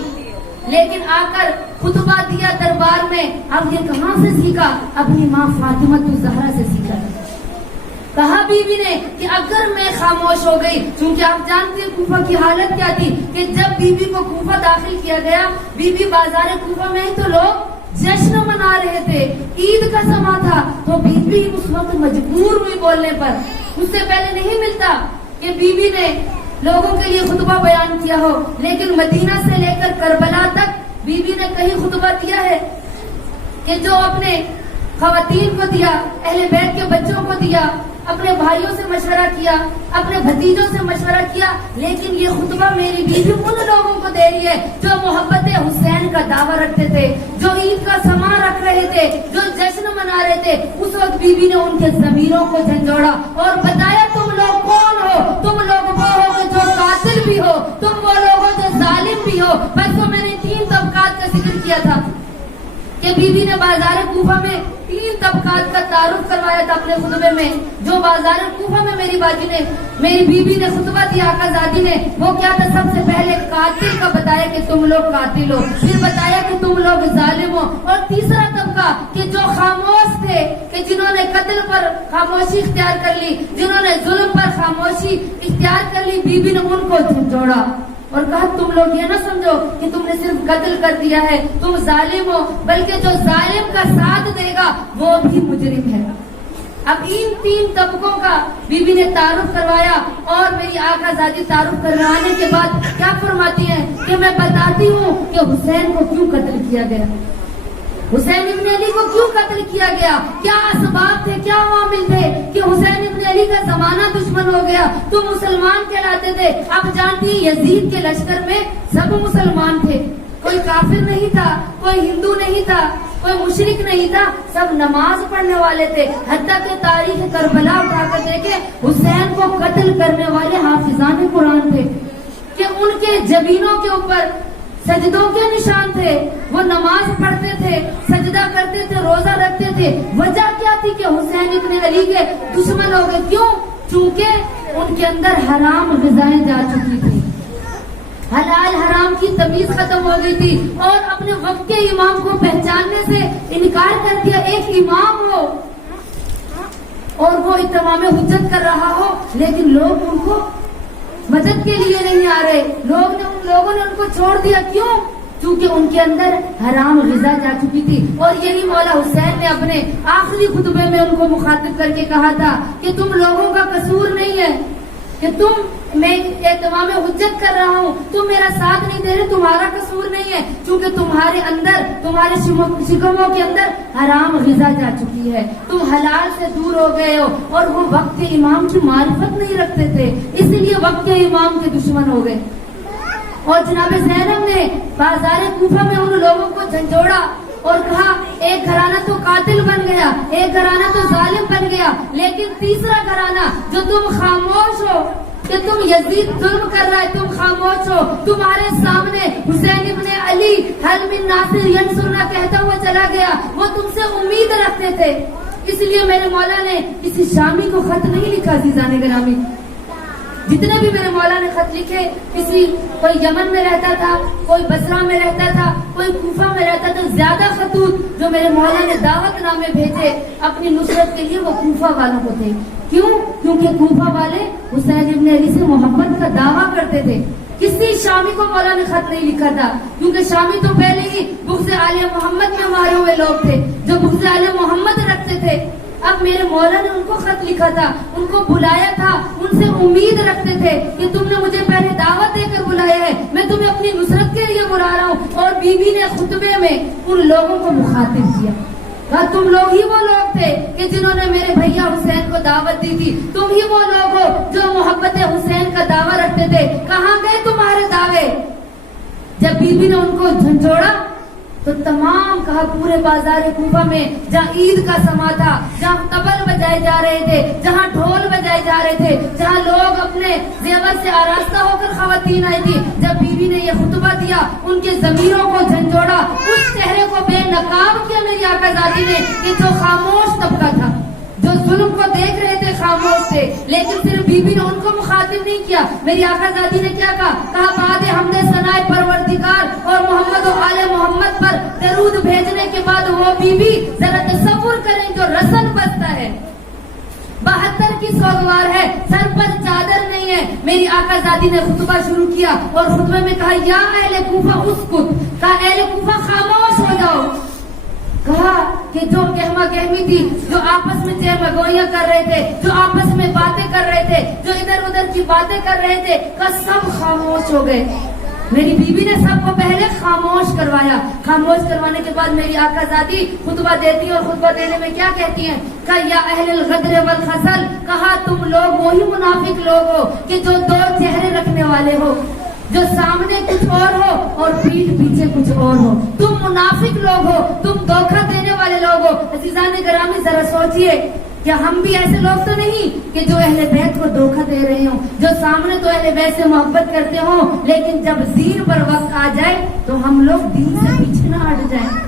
لیکن آ کر خطبہ دیا دربار میں۔ اب یہ کہاں سے سیکھا؟ اپنی ماں فاطمہ الزہرا سے سیکھا۔ کہا بی بی نے کہ اگر میں خاموش ہو گئی، چونکہ آپ جانتے ہیں کوفہ کی حالت کیا تھی کہ جب بی بی کو کوفہ داخل کیا گیا، بی بی بازار کوفہ میں ہی تو لوگ جشن منا رہے تھے، عید کا سماں تھا، تو بی بی اس وقت مجبور ہوئی بولنے پر۔ اس سے پہلے نہیں ملتا کہ بی بی نے لوگوں کے لیے خطبہ بیان کیا ہو، لیکن مدینہ سے لے کر کربلا تک بی بی نے کہیں خطبہ دیا ہے کہ جو اپنے خواتین کو دیا، اہل بیت کے بچوں کو دیا، اپنے بھائیوں سے مشورہ کیا، اپنے بھتیجوں سے مشورہ کیا، لیکن یہ خطبہ میری بیوی ان لوگوں کو دے رہی ہے جو محبت حسین کا دعویٰ رکھتے تھے، جو عید کا سماں رکھ رہے تھے، جو جشن منا رہے تھے۔ اس وقت بی بی نے ان کے ضمیروں کو جھنجھوڑا اور بتایا تم لوگ کون ہو؟ تم لوگ وہ ہو جو قاتل بھی ہو، تم وہ لوگ ہو جو ظالم بھی ہو۔ بس تو میں نے 3 طبقات کا ذکر کیا تھا کہ بی بی نے بازار کوفہ میں 3 طبقات کا تعارف کروایا تھا اپنے خطبے میں۔ جو بازار کوفہ میں میری بی بی نے خطبہ دیا آقا زادی نے، وہ کیا تھا؟ سب سے پہلے قاتل کا بتایا کہ تم لوگ قاتل ہو، پھر بتایا کہ تم لوگ ظالم ہو، اور تیسرا طبقہ کہ جو خاموش تھے، کہ جنہوں نے قتل پر خاموشی اختیار کر لی، جنہوں نے ظلم پر خاموشی اختیار کر لی، بی بی نے ان کو جھنجھوڑا اور کہا تم لوگ یہ نہ سمجھو کہ تم نے صرف قتل کر دیا ہے، تم ظالم ہو، بلکہ جو ظالم کا ساتھ دے گا وہ بھی مجرم ہے۔ اب ان 3 طبقوں کا بی بی نے تعارف کروایا، اور میری آقا زادی تعارف کروانے کے بعد کیا فرماتی ہیں کہ میں بتاتی ہوں کہ حسین کو کیوں قتل کیا گیا، حسین ابن علی کو کیوں قتل کیا گیا، کیا اسباب تھے، کیا عوامل تھے کہ حسین ابن علی کا زمانہ دشمن ہو گیا، تو مسلمان کہلاتے تھے۔ اب جانتی ہیں یزید کے لشکر میں سب مسلمان تھے، کوئی کافر نہیں تھا، کوئی ہندو نہیں تھا، کوئی مشرک نہیں تھا، سب نماز پڑھنے والے تھے۔ حتیٰ کہ تاریخ کربلا اٹھا کر دیکھے، حسین کو قتل کرنے والے حافظان قرآن تھے کہ ان کے جبینوں کے اوپر سجدوں کے نشان تھے، وہ نماز پڑھتے تھے، سجدہ کرتے تھے، روزہ رکھتے تھے۔ وجہ کیا تھی کہ حسین ابن علی کے دشمن ہو گئے؟ کیوں؟ چونکہ ان کے اندر حرام غذائیں جا چکی تھی، حلال حرام کی تمیز ختم ہو گئی تھی، اور اپنے وقت کے امام کو پہچاننے سے انکار کر دیا۔ ایک امام ہو اور وہ اتمام حجت کر رہا ہو، لیکن لوگ ان کو مدد کے لیے نہیں آ رہے، لوگوں نے ان کو چھوڑ دیا۔ کیوں؟ چونکہ ان کے اندر حرام غذا جا چکی تھی۔ اور یہی مولا حسین نے اپنے آخری خطبے میں ان کو مخاطب کر کے کہا تھا کہ تم لوگوں کا قصور نہیں ہے کہ میں تمام حجت کر رہا ہوں، تم میرا ساتھ نہیں دے رہے، تمہارا قصور نہیں ہے، چونکہ تمہارے اندر، تمہارے شکموں کے اندر حرام غذا جا چکی ہے، تم حلال سے دور ہو گئے ہو، اور وہ وقت امام کی معرفت نہیں رکھتے تھے، اسی لیے وقت امام کے دشمن ہو گئے۔ اور جناب زینب نے بازار کوفہ میں ان لوگوں کو جھنجھوڑا اور کہا ایک گھرانہ تو قاتل بن گیا، ایک گھرانہ تو ظالم بن گیا، لیکن تیسرا گھرانہ جو تم خاموش ہو کہ تم یزید ظلم کر رہا ہے، تم خاموش ہو، تمہارے سامنے حسین ابن علی حل من ناصر ینصرنا کہتا ہوا چلا گیا، وہ تم سے امید رکھتے تھے۔ اس لیے میرے مولا نے کسی شامی کو خط نہیں لکھا عزیزان گرامی، جتنے بھی میرے مولا نے خط لکھے کوئی یمن میں رہتا تھا، کوئی بصرہ میں رہتا تھا، کوئی کوفہ میں رہتا تھا، زیادہ خطوط جو میرے مولا نے دعوت نامے بھیجے اپنی نصرت کے لیے وہ کوفہ والوں کو تھے۔ کیوں؟ کیونکہ کوفہ والے حسین ابن علی سے محبت کا دعویٰ کرتے تھے۔ کسی شامی کو مولا نے خط نہیں لکھا تھا، کیونکہ شامی تو پہلے ہی بغض آل محمد میں مارے ہوئے لوگ تھے جو بغض آل محمد رکھتے تھے۔ اب میرے مولا نے ان کو خط لکھا تھا، ان کو بلایا تھا، ان سے امید رکھتے تھے کہ تم نے مجھے پہلے دعوت دے کر بلایا ہے، میں تمہیں اپنی نصرت کے لیے بلا رہا ہوں۔ اور بی بی نے خطبے میں ان لوگوں کو مخاطب کیا، کہا تم لوگ ہی وہ لوگ تھے کہ جنہوں نے میرے بھیا حسین کو دعوت دی تھی، تم ہی وہ لوگ ہو جو محبت حسین کا دعویٰ رکھتے تھے، کہاں گئے تمہارے دعوے؟ جب بی بی نے ان کو جھنجھوڑا تو تمام کہا پورے بازار کوفہ میں جہاں عید کا سما تھا، جہاں طبل بجائے جا رہے تھے، جہاں ڈھول بجائے جا رہے تھے، جہاں لوگ اپنے زیور سے آراستہ ہو کر خواتین آئی تھی، جب بیوی نے یہ خطبہ دیا ان کے ضمیروں کو جھنجھوڑا، اس چہرے کو بے نقاب کیا میری آقا زادی نے کہ جو خاموش طبقہ تھا، جو ظلم کو دیکھ رہے تھے خاموش تھے، لیکن صرف بی بی نے ان کو مخاطب نہیں کیا۔ میری آقا زادی نے کیا کہا بعد حمد ثنائے پروردگار اور محمد و آل محمد پر درود بھیجنے کے بعد وہ بی بی ذرا تصور کریں جو رسن بستا ہے، 72 کی سوگوار ہے، سر پر چادر نہیں ہے۔ میری آقا زادی نے خطبہ شروع کیا اور خطبے میں کہا یا اہل کوفہ اسکت، کہا اہل کوفہ خاموش ہو جاؤ۔ کہا کہ جو گہما گہمی تھی، جو آپس میں چہمگوئیاں کر رہے تھے، جو آپس میں باتیں کر رہے تھے، جو ادھر ادھر کی باتیں کر رہے تھے، کہا سب خاموش ہو گئے۔ میری بیوی نے سب کو پہلے خاموش کروایا۔ خاموش کروانے کے بعد میری آقا زادی خطبہ دیتی اور خطبہ دینے میں کیا کہتی ہیں کہ یا اہل الغدر والخسل، کہا تم لوگ وہی منافق لوگ ہو کہ جو دو چہرے رکھنے والے ہو، جو سامنے کچھ اور ہو اور پیٹھ پیچھے کچھ اور ہو، تم منافق لوگ ہو، تم دھوکہ دینے والے لوگ ہو۔ عزیزان گرامی ذرا سوچئے کیا ہم بھی ایسے لوگ تو نہیں کہ جو اہل بیت کو دھوکہ دے رہے ہوں، جو سامنے تو اہل بیت سے محبت کرتے ہوں لیکن جب دین پر وقت آ جائے تو ہم لوگ دین سے پیچھے نہ ہٹ جائیں۔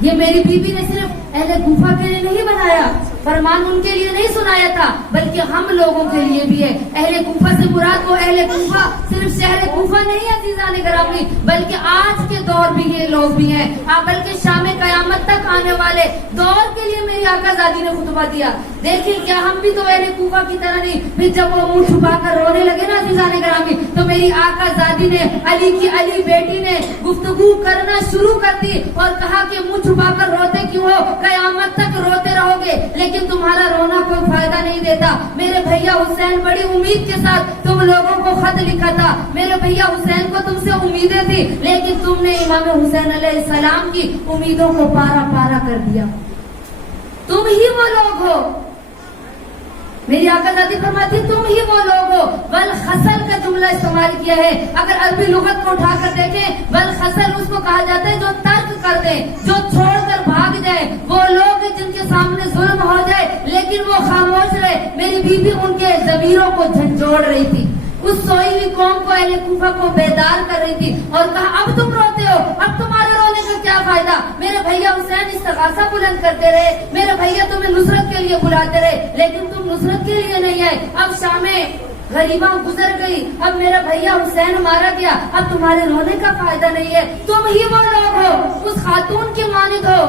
یہ میری بیوی نے صرف اہل کوفہ کے لیے نہیں بنایا، فرمان ان کے لیے نہیں سنایا تھا، بلکہ ہم لوگوں کے لیے بھی ہے۔ اہل کوفہ سے مراد وہ اہل کوفہ صرف شہر کوفہ نہیں ہے عزیزان گرامی، بلکہ آج کے دور بھی یہ لوگ بھی ہیں، بلکہ شام قیامت تک آنے والے دور کے لیے میری آقا زادی نے خطبہ دیا۔ دیکھیں کیا ہم بھی تو اہل کوفہ کی طرح نہیں؟ پھر جب وہ منہ چھپا کر رونے لگے نا عزیزان گرامی، تو میری آقا زادی نے علی کی علی بیٹی نے گفتگو کرنا شروع کر دی اور کہا کہ منہ چھپا کر روتے کیوں ہو؟ قیامت تک روتے رہو گے لیکن تمہارا رونا کوئی فائدہ نہیں دیتا۔ میرے بھیا حسین بڑی امید کے ساتھ تم لوگوں کو خط لکھا تھا، میرے بھیا حسین کو تم سے امیدیں تھی، لیکن تم نے امام حسین علیہ السلام کی امیدوں کو پارا پارا کر دیا۔ تم ہی وہ لوگ ہو، میری آقا زادی فرماتی تم ہی وہ لوگ ہو۔ والخسل کا جملہ استعمال کیا ہے، اگر عربی لغت کو اٹھا کر دیکھیں والخسل اس کو کہا جاتا ہے جو ترک کر دے، جو چھوڑ کر بھاگ جائے، وہ لوگ جن کے سامنے ظلم ہو جائے لیکن وہ خاموش رہے۔ میری بیوی ان کے ضمیروں کو جھنجھوڑ رہی تھی، اس سوئی ہوئی قوم کو اہل کوفہ کو بیدار کر رہی تھی اور کہا اب تم روتے ہو، اب تمہارے رونے کا کیا فائدہ؟ میرے بھیا حسین استغاثہ بلند کرتے رہے، میرے بھیا تمہیں نصرت کے لیے بلاتے رہے لیکن تم نصرت کے لیے نہیں آئے۔ اب شام غریباں گزر گئی، اب میرا بھیا حسین مارا گیا، اب تمہارے رونے کا فائدہ نہیں ہے۔ تم ہی وہ لوگ ہو، اس خاتون کی مانند ہو۔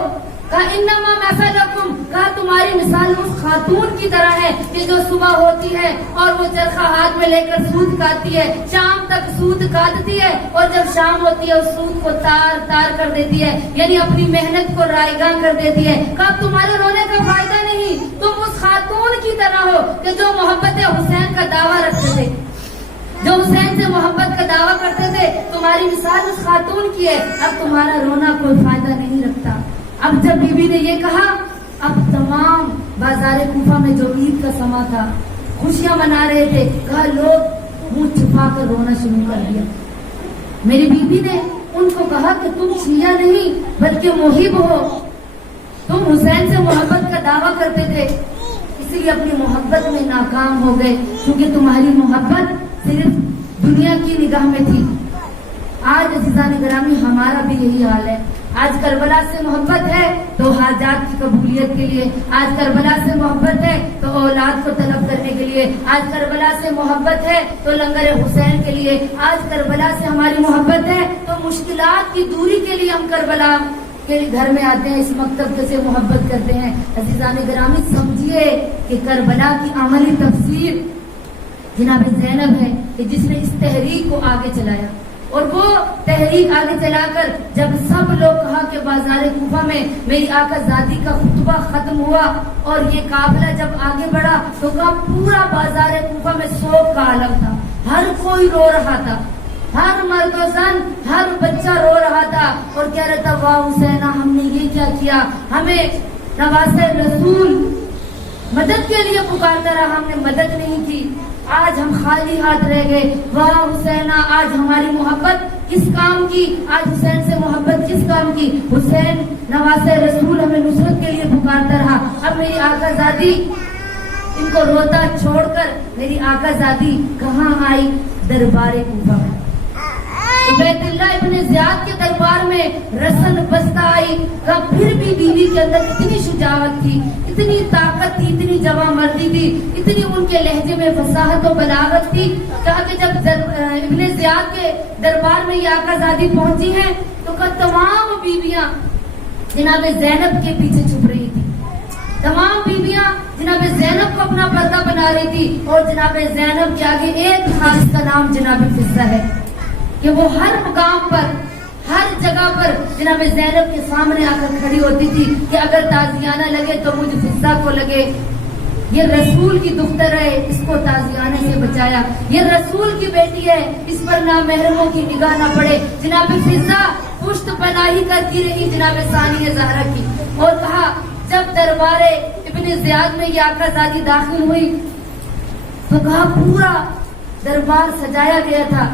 کہا انما مثلکم، کہا تمہاری مثال اس خاتون کی طرح ہے کہ جو صبح ہوتی ہے اور وہ چرخہ ہاتھ میں لے کر سود کاٹتی ہے، شام تک سود کاٹتی ہے اور جب شام ہوتی ہے اس سود کو تار تار کر دیتی ہے، یعنی اپنی محنت کو رائیگاں کر دیتی ہے۔ کہا تمہارے رونے کا فائدہ نہیں، تم اس خاتون کی طرح ہو کہ جو محبت حسین کا دعویٰ رکھتے تھے، جو حسین سے محبت کا دعویٰ کرتے تھے، تمہاری مثال اس خاتون کی ہے۔ اب تمہارا رونا کوئی فائدہ نہیں رکھتا۔ اب جب بی بی نے یہ کہا، اب تمام بازار کوفہ میں جو عید کا سما تھا، خوشیاں منا رہے تھے، کہا لوگ منہ چھپا کر رونا شروع کر دیا۔ میری بیوی نے ان کو کہا کہ تم شیعہ نہیں بلکہ محب ہو، تم حسین سے محبت کا دعویٰ کرتے تھے، اس لیے اپنی محبت میں ناکام ہو گئے، کیونکہ تمہاری محبت صرف دنیا کی نگاہ میں تھی۔ آج عزیزان گرامی ہمارا بھی یہی حال ہے۔ آج کربلا سے محبت ہے تو حاجات کی قبولیت کے لیے، آج کربلا سے محبت ہے تو اولاد کو طلب کرنے کے لیے، آج کربلا سے محبت ہے تو لنگر حسین کے لیے، آج کربلا سے ہماری محبت ہے تو مشکلات کی دوری کے لیے ہم کربلا کے گھر میں آتے ہیں، اس مکتب سے محبت کرتے ہیں۔ عزیزان گرامی سمجھیے کہ کربلا کی عملی تفسیر جناب زینب ہے کہ جس نے اس تحریک کو آگے چلایا، اور وہ تحریک آگے چلا کر جب سب لوگ کہا کہ بازار کوفہ میں میری آقا زادی کا خطبہ ختم ہوا اور یہ قافلہ جب آگے بڑھا تو کہا پورا بازار کوفہ میں سوگ کا عالم تھا، ہر کوئی رو رہا تھا، ہر مرد و زن، ہر بچہ رو رہا تھا اور کہہ رہا تھا واہ حسینہ ہم نے یہ کیا کیا، ہمیں نواسہ رسول مدد کے لیے پکارتا رہا، ہم نے مدد نہیں کی، آج ہم خالی ہاتھ رہ گئے، واہ حسینہ آج ہماری محبت کس کام کی، آج حسین سے محبت کس کام کی، حسین نواسہ رسول ہمیں نصرت کے لیے پکارتا رہا، اب میری آقا زادی ان کو روتا چھوڑ کر میری آقا زادی کہاں آئی؟ دربار کوفہ میں، عبید اللہ ابن زیاد کے دربار میں رسن بستہ آئی، کہ پھر بھی بیوی کے اندر اتنی شجاعت تھی، اتنی طاقت تھی، اتنی جواں مردی تھی، اتنی ان کے لہجے میں فصاحت و بلاغت تھی، کہا کہ جب ابن زیاد کے دربار میں یہ آقا زادی پہنچی ہیں تو کہ تمام بیویاں جناب زینب کے پیچھے چھپ رہی تھی، تمام بیویاں جناب زینب کو اپنا پردہ بنا رہی تھی، اور جناب زینب کے آگے ایک خاص کا نام جناب فضہ ہے کہ وہ ہر مقام پر ہر جگہ پر جناب زینب کے سامنے آ کر کھڑی ہوتی تھی کہ اگر تازیانہ لگے تو مجھ فضہ کو لگے، یہ رسول کی دختر ہے، اس کو تازیانے سے بچایا، یہ رسول کی بیٹی ہے، اس پر نامحرموں کی نگاہ نہ پڑے۔ جناب فضہ پشت پناہی کرتی رہی جناب ثانیہ زہرا کی، اور کہا جب دربار ابن زیاد میں یہ آقا زادی داخل ہوئی تو کہا پورا دربار سجایا گیا تھا،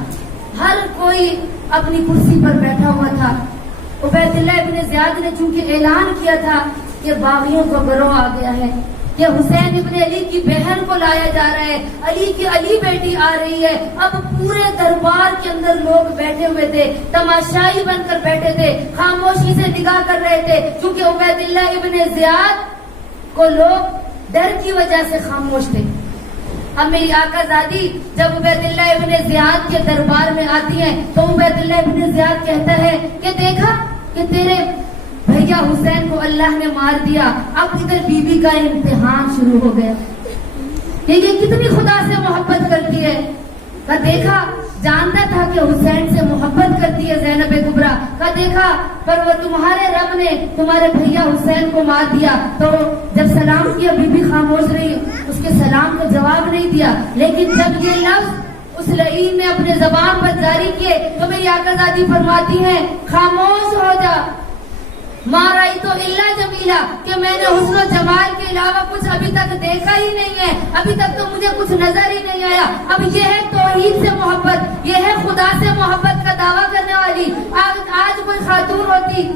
ہر کوئی اپنی کرسی پر بیٹھا ہوا تھا۔ عبید اللہ ابن زیاد نے چونکہ اعلان کیا تھا کہ باغیوں کا گروہ آ گیا ہے، کہ حسین ابن علی کی بہن کو لایا جا رہا ہے، علی کی علی بیٹی آ رہی ہے، اب پورے دربار کے اندر لوگ بیٹھے ہوئے تھے، تماشائی بن کر بیٹھے تھے، خاموشی سے نگاہ کر رہے تھے، کیونکہ عبید اللہ ابن زیاد کو لوگ ڈر کی وجہ سے خاموش تھے۔ اب میری آقا زادی جب عبید اللہ ابن زیاد کے دربار میں آتی ہیں تو عبید اللہ ابن زیاد کہتا ہے کہ دیکھا کہ تیرے بھیا حسین کو اللہ نے مار دیا، اب ادھر بی بی کا امتحان شروع ہو گیا کہ یہ کتنی خدا سے محبت کرتی ہے، کہ دیکھا جانتا تھا کہ حسین سے محبت کرتی ہے زینب کبریٰ، کہ دیکھا پر وہ تمہارے رب نے تمہارے بھیا حسین کو مار دیا، تو جب سلام کیا بی بی خاموش رہی، اس کے سلام کو جواب نہیں دیا، لیکن جب یہ لفظ اس لعین نے اپنے زبان پر جاری کیے تو میری آقا زادی فرماتی ہیں خاموش ہو جا، مار آئی تو اللہ جمیلہ، کہ میں نے حسن و جمال کے علاوہ کچھ ابھی تک دیکھا ہی نہیں ہے، ابھی تک تو مجھے کچھ نظر ہی نہیں آیا۔ اب یہ ہے توحید سے محبت، یہ ہے خدا سے محبت کا دعویٰ کرنے والی۔ آج کوئی خاتون ہوتی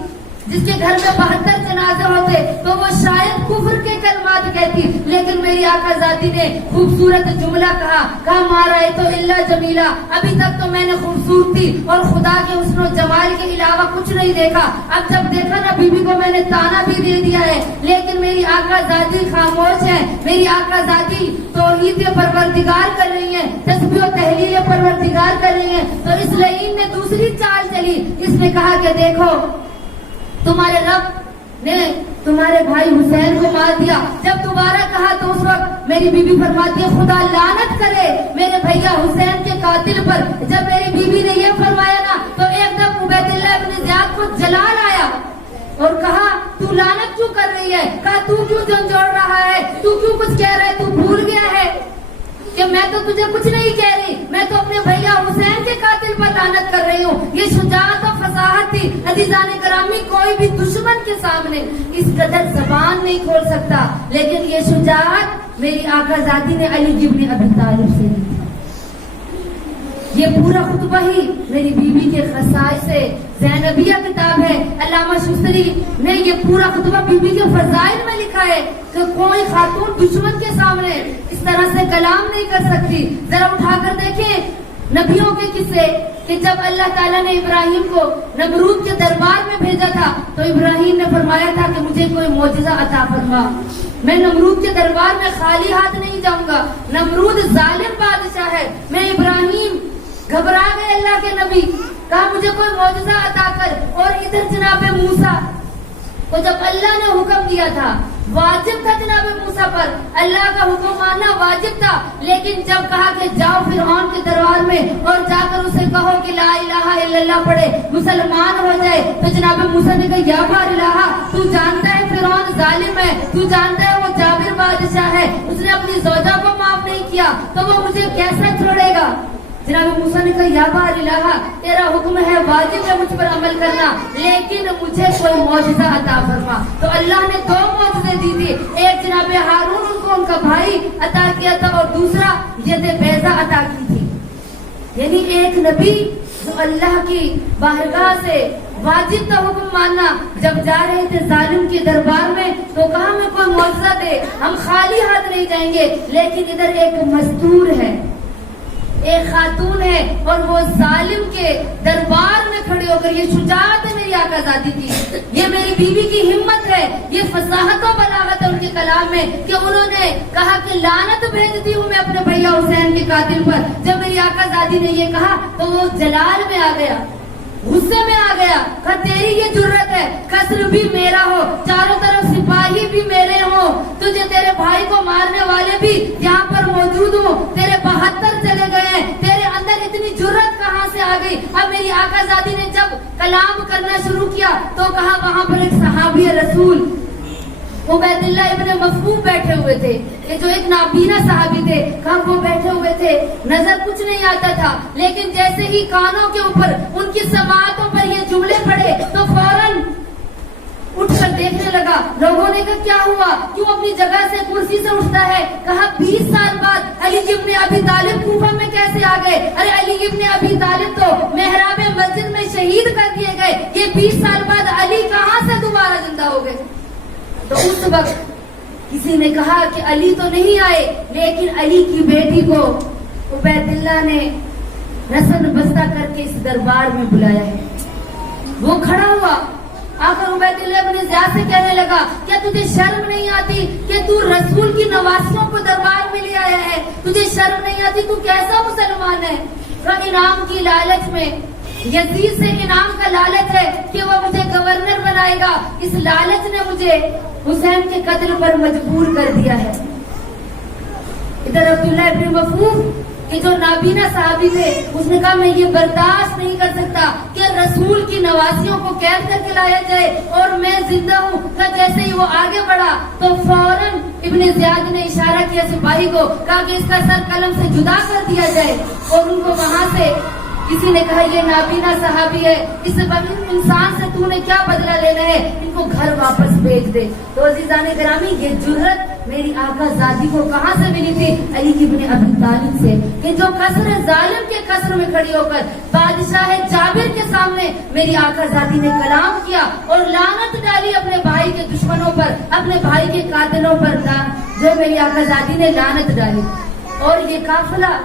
جس کے گھر میں 72 جنازے ہوتے تو وہ شاید کفر کے کلمات کہتی، لیکن میری آقا زادی نے خوبصورت جملہ کہا مارا ہے تو اللہ جمیلہ، ابھی تک تو میں نے خوبصورتی اور خدا کے حسن و جمال کے علاوہ کچھ نہیں دیکھا، اب جب دیکھا نا بی بی کو میں نے تانا بھی دے دیا ہے، لیکن میری آقا زادی خاموش ہے، میری آقا زادی توحید پروردگار کر رہی ہیں، تسبیح و تحلیل پروردگار کر رہی ہیں۔ تو اس لعین نے دوسری چال چلی، اس نے کہا کہ دیکھو تمہارے رب نے تمہارے بھائی حسین کو مار دیا۔ جب دوبارہ کہا تو اس وقت میری بی بی فرماتی ہے خدا لعنت کرے میرے بھیا حسین کے قاتل پر۔ جب میری بی بی نے یہ فرمایا نا تو ایک دم عبید اللہ ابن زیاد کو جلال آیا اور کہا تو لعنت کیوں کر رہی ہے، کہا تو کیوں جھنجھوڑ رہا ہے، تو کیوں کچھ کہہ رہا ہے، تو بھول گیا ہے کہ میں تو تجھے کچھ نہیں کہہ رہی، میں تو اپنے بھیا حسین کے قاتل پر لعنت کر رہی ہوں۔ یہ شجاعت و فصاحت تھی۔ عزیزان کرامی، کوئی بھی دشمن کے سامنے اس قدر زبان نہیں کھول سکتا، لیکن یہ شجاعت میری آقا زادی نے علی ابن ابی طالب سے لی تھی۔ یہ پورا خطبہ ہی میری بیوی کے خصائص سے زینبیہ کتاب ہے، علامہ شستری نے یہ پورا خطبہ بیوی کے فضائل میں لکھا ہے کہ کوئی خاتون دشمن کے سامنے اس طرح سے کلام نہیں کر سکتی۔ ذرا اٹھا کر دیکھیں نبیوں کے قصے کہ جب اللہ تعالیٰ نے ابراہیم کو نمرود کے دربار میں بھیجا تھا تو ابراہیم نے فرمایا تھا کہ مجھے کوئی معجزہ عطا فرما، میں نمرود کے دربار میں خالی ہاتھ نہیں جاؤں گا، نمرود ظالم بادشاہ ہے۔ میں ابراہیم گھبرا گئے اللہ کے نبی، کہا مجھے کوئی معجزہ عطا کر۔ اور ادھر جناب موسیٰ کو جب اللہ نے حکم دیا تھا، واجب تھا جناب موسیٰ پر، اللہ کا حکم ماننا واجب تھا، لیکن جب کہا کہ جاؤ فرعون کے دربار میں اور جا کر اسے کہو کہ لا الہ الا اللہ پڑھے، مسلمان ہو جائے، تو جناب موسیٰ نے کہا یا بار الہ، تو جانتا ہے فرعون ظالم ہے، تو جانتا ہے وہ جابر بادشاہ ہے، اس نے اپنی زوجہ کو معاف نہیں کیا تو وہ مجھے کیسا چھوڑے گا؟ جناب موسیٰ نے کہا یا بار الہ، تیرا حکم ہے، واجب ہے مجھ پر عمل کرنا، لیکن مجھے کوئی معجزہ عطا فرما۔ تو اللہ نے دو معجزے دی تھی، ایک جناب ہارون ان کو ان کا بھائی عطا کیا تھا اور دوسرا ید بیضا عطا کی تھی۔ یعنی ایک نبی جو اللہ کی بارگاہ سے واجب کا حکم ماننا، جب جا رہے تھے ظالم کے دربار میں تو کہا ہمیں کوئی معجزہ دے، ہم خالی ہاتھ نہیں جائیں گے، لیکن ادھر ایک مستور ہے، ایک خاتون ہے اور وہ ظالم کے دربار میں کھڑی ہو کر، یہ شجاعت ہے میری آقازادی کی، یہ میری بیوی کی ہمت ہے، یہ فصاحت و بلاغت ہے ان کے کلام میں کہ انہوں نے کہا کہ لعنت بھیجتی ہوں میں اپنے بھیا حسین کے قاتل پر۔ جب میری آقازادی نے یہ کہا تو وہ جلال میں آ گیا، غصے میں آ گیا، کہا تیری یہ جرت ہے، قصر بھی میرا ہو، چاروں طرف سپاہی بھی میرے ہوں، تجھے تیرے بھائی کو مارنے والے بھی یہاں پر موجود ہوں، تیرے 72 چلے گئے ہیں، تیرے اندر اتنی جرت کہاں سے آ گئی؟ اب میری آقازادی نے جب کلام کرنا شروع کیا تو کہا وہاں پر ایک صحابی رسول عبید اللہ ابن مفعول بیٹھے ہوئے تھے، یہ جو ایک نابینا صحابی تھے، کہاں وہ بیٹھے ہوئے تھے، نظر کچھ نہیں آتا تھا، لیکن جیسے ہی کانوں کے اوپر ان کی سماعتوں پر یہ جملے پڑے تو فوراً اٹھ کر دیکھنے لگا۔ لوگوں نے کہا کیا ہوا، کیوں اپنی جگہ سے کرسی سے اٹھتا ہے؟ کہا 20 سال بعد علی ابن ابی طالب کوفہ میں کیسے آ گئے؟ ارے علی ابن ابی طالب تو محراب مسجد میں شہید کر دیے گئے، یہ 20 سال بعد علی کہاں سے دوبارہ زندہ ہو گئے؟ تو اس وقت کسی نے کہا کہ علی تو نہیں آئے، لیکن علی کی بیٹی کو عبید اللہ نے رسن بستہ کر کے اس دربار میں بلایا ہے۔ وہ کھڑا ہوا، آخر عبید اللہ بن زیاد سے کہنے لگا کیا تجھے شرم نہیں آتی کہ تو رسول کی نواسیوں کو دربار میں لے آیا ہے؟ تجھے شرم نہیں آتی؟ تو کیسا مسلمان ہے؟ انعام کی لالچ میں، یزید سے انعام کا لالچ ہے کہ وہ مجھے گورنر بنائے گا، اس لالچ نے مجھے حسین کے قتل پر مجبور کر دیا ہے۔ ادھر عبداللہ ابن مفعول کہ جو نابینا صحابی تھے، اس نے کہا میں یہ برداشت نہیں کر سکتا کہ رسول کی نواسیوں کو قید کر کے لایا جائے اور میں زندہ ہوں۔ کہ جیسے ہی وہ آگے بڑھا تو فوراً ابن زیاد نے اشارہ کیا سپاہی کو، کہا کہ اس کا سر قلم سے جدا کر دیا جائے، اور ان کو وہاں سے کسی نے کہا یہ نابینا صحابی ہے، اس انسان سے تو نے کیا بدلہ لینا ہے، ان کو گھر واپس بھیج دے۔ تو عزیزان گرامی، یہ جرت میری آقا ذاتی کو کہاں سے ملی تھی؟ علی ابن ابی طالب سے، کہ جو قصر ظالم کے قصر میں کھڑی ہو کر بادشاہ جابر کے سامنے میری آقا ذاتی نے کلام کیا اور لعنت ڈالی اپنے بھائی کے دشمنوں پر، اپنے بھائی کے قاتلوں پر، جو میری آقا ذاتی نے لعنت ڈالی۔ اور یہ قافلہ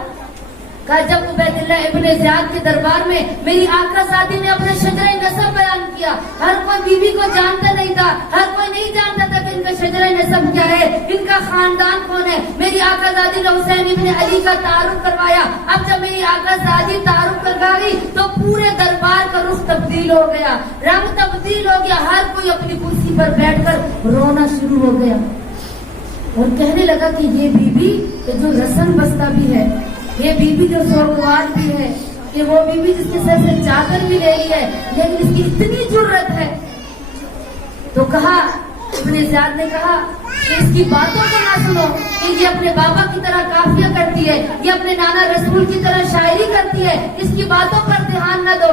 کہ جب عبید اللہ ابن زیاد کے دربار میں میری آقا ذاتی نے اپنا شجرہ نسب بیان کیا، ہر کوئی بیوی کو جانتا نہیں تھا، ہر کوئی نہیں جانتا تھا کہ ان کا شجرہ نسب کیا ہے، ان کا خاندان کون ہے۔ میری آقا ذاتی نے حسین ابن علی کا تعارف کروایا۔ اب جب میری آقا ذاتی تعارف کروا گئی تو پورے دربار کا رخ تبدیل ہو گیا، رنگ تبدیل ہو گیا، ہر کوئی اپنی کرسی پر بیٹھ کر رونا شروع ہو گیا اور کہنے لگا کہ یہ بیوی جو رسن بستہ بھی ہے، یہ بیوی جو سوگوار بھی ہے، کہ وہ بیوی جس کے سر سے چادر بھی لے لی ہے، لیکن اس کی اتنی جرت ہے۔ تو کہا ابن زیاد نے کہا کہ اس کی باتوں کو نہ سنو، کہ یہ اپنے بابا کی طرح قافیہ کرتی ہے، یہ اپنے نانا رسول کی طرح شاعری کرتی ہے، اس کی باتوں پر دھیان نہ دو،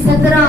17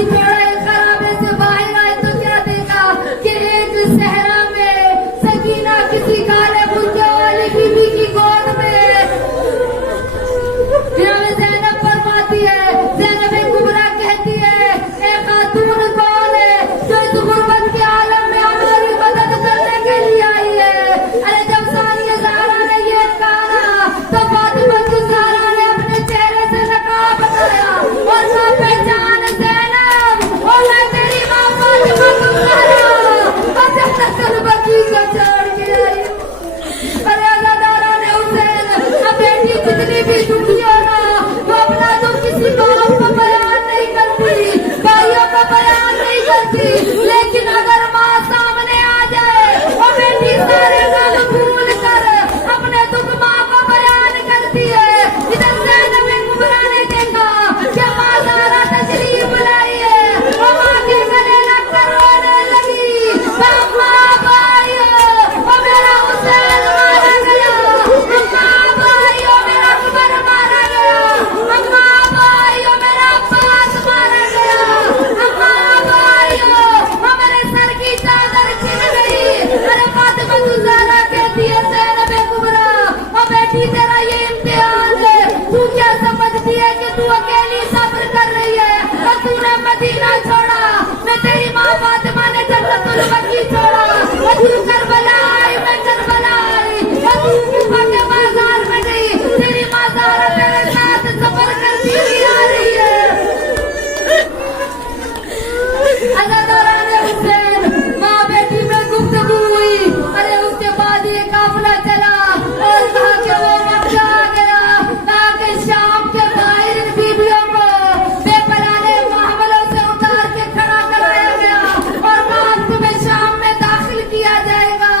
ابھی تھوڑا ایک خرابے سے باہر آئے تو کیا دیکھا کہ ایک صحرا میں سکینہ کسی کالے بلکے والی بی بی کی گود میں جناب زینب فرماتی ہے، زینب کبریٰ کہتی ہے اے خاتون کون ہے جو اس غربت کے عالم میں ہماری مدد کرنے کے لیے آئی ہے؟ ارے جب ثانیہ زہرا نے یہ کہا تو فاطمہ الزہرا نے اپنے چہرے سے نقاب ہٹایا اور کہا پہچان زینب، اور میں تیری ماں فاطمہ الزہرا اور جب تک بچی کو چھوڑ کے آئی۔ ارے عزادارہ نے حسین اب بیٹی کتنی بھی دکھی ہو نا وہ اپنا دکھ کسی قوم کو بیان نہیں کرتی، بھائیوں کو بیان نہیں کرتی، لیکن اگر ماں سامنے آ جائے اور بیٹی سارے غم بھول کر اپنے دکھ ماں کو بیان کرتی ہے۔ ادھر زینب کبریٰ نے دیکھا کہ ماں زہرا تشریف لائی ہے اور ماں کے گلے لگ کر رونے لگی، ماں بھائیو اور میرا حسین مارا گیا، ماں بھائیو میرا اکبر مارا گیا، ماں بھائیو میرا عباس مارا گیا، ماں بھائیو ہمارے سر کی چادر چھن گئی۔ ارے فاطمہ الزہرا کہتی ہے زینب کبریٰ اور بیٹی تیرا یہ امتحان ہے، تو کیا سمجھتی ہے کہ تو اکیلی صبر کر رہی ہے اور تو نے مدینہ چھوڑا، میں تیری ماں فاطمہ نے جنت البقیع چھوڑا اور تو کربلا آئی، میں کربلا آئی اور تو کوفہ کے بازار میں گئی، تیری ماں زہرا تیرے ساتھ سفر کرتی ہوئی آ رہی ہے۔ عزادارہ نے حسین ماں بیٹی میں گفتگو ہوئی، ارے اس کے بعد یہ قافلہ چلا اور کہا کہ وہ وقت آ گیا، کہا کہ شام کے باہر ان بیویوں کو بے پناہ معاملوں سے اتار کے کھڑا کرایا گیا اور کہا تمہیں شام میں داخل کیا جائے گا۔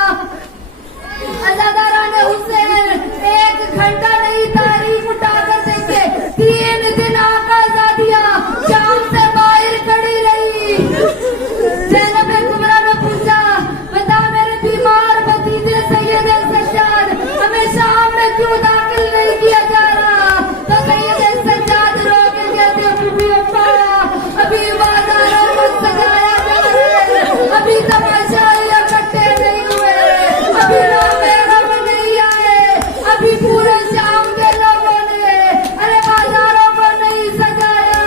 عزادارہ نے حسین ایک گھنٹہ نہیں تاریخ اٹھا کر دیکھے 3 دن آقا زادیہ شام سے باہر کھڑی رہی۔ زینب کبریٰ نے پوچھا بتا میرے بیمار بھتیجے سید السجاد ہمیں شام میں کیوں داخل نہیں کیا جا رہا؟ تو سید السجاد رو کے کہتے بی اپا ابھی بازاروں کو سجایا جا رہا ہے، ابھی تماشائی اکٹھے نہیں ہوئے، ابھی لوگ غم نہیں آئے، ابھی پورے شام کے لوگوں نے ارے بازاروں کو نہیں سجایا۔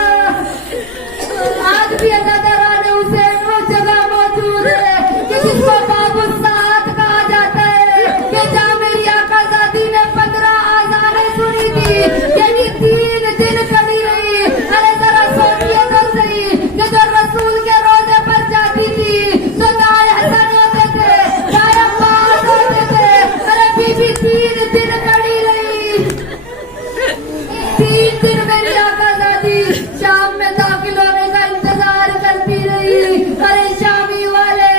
آج بھی عزادارہ نے حسین وہ جگہ موجود ہے کہ جس کو باب الساعت کہا جاتا ہے کہ جہاں میری آقا زادی نے 15 آذانیں سنی تھی، یعنی 3 دن کھڑی رہی۔ ارے ذرا سوچیے تو صحیح کہ جو رسول کے روزے پر جاتی تھی تو دائیں حسن ہوتے تھے، دائیں عباس ہوتے تھے، ارے بی بی 3 دن کھڑی رہی۔ 3 دن میری آقا زادی شام میں داخل ہونے کا انتظار کرتی رہی۔ ارے شامی والے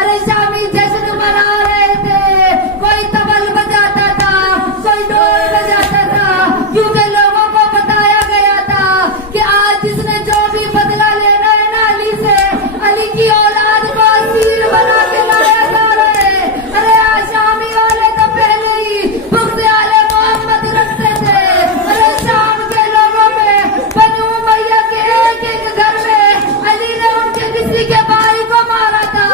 ارے شامی جشن منا رہے تھے، کوئی طبل بجاتا تھا، کوئی ڈول بجاتا تھا، کیونکہ لوگوں کو بتایا گیا تھا کہ آج جس نے جو بھی بدلہ لینا ہے نا علی سے، علی کی اولاد کو اسیر بنا کے لایا جا رہا ہے۔ ارے شامی والے تو پہلے ہی بغض آل محمد رکھتے تھے۔ ارے شام کے لوگوں میں بنو امیہ کے ایک گھر میں علی نے ان کے کسی کے بھائی کو مارا تھا،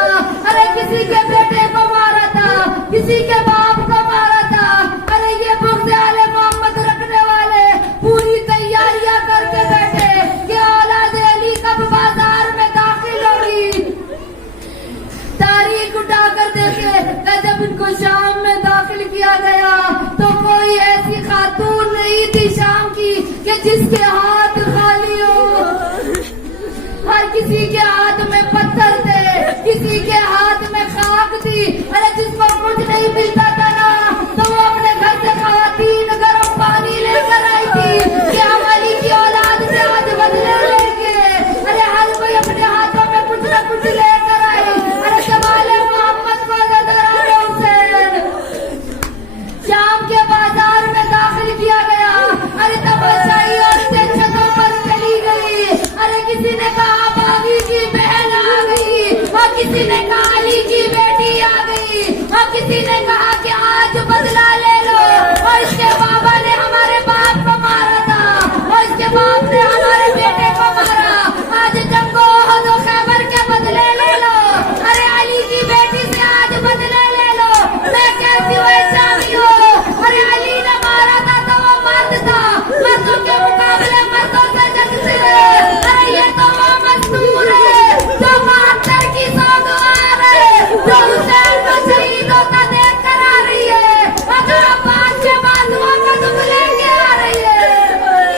ارے کسی کے بیٹے کو مارا تھا، کسی کے باپ کو مارا تھا۔ ارے یہ بغض آل محمد رکھنے والے پوری تیاریاں کر کے بیٹھے کہ اولاد علی کب بازار میں داخل ہوگی۔ تاریخ اٹھا کر دیکھے کہ جب ان کو شام میں داخل کیا گیا تو کوئی ایسی خاتون نہیں تھی شام کی کہ جس کے ہاتھ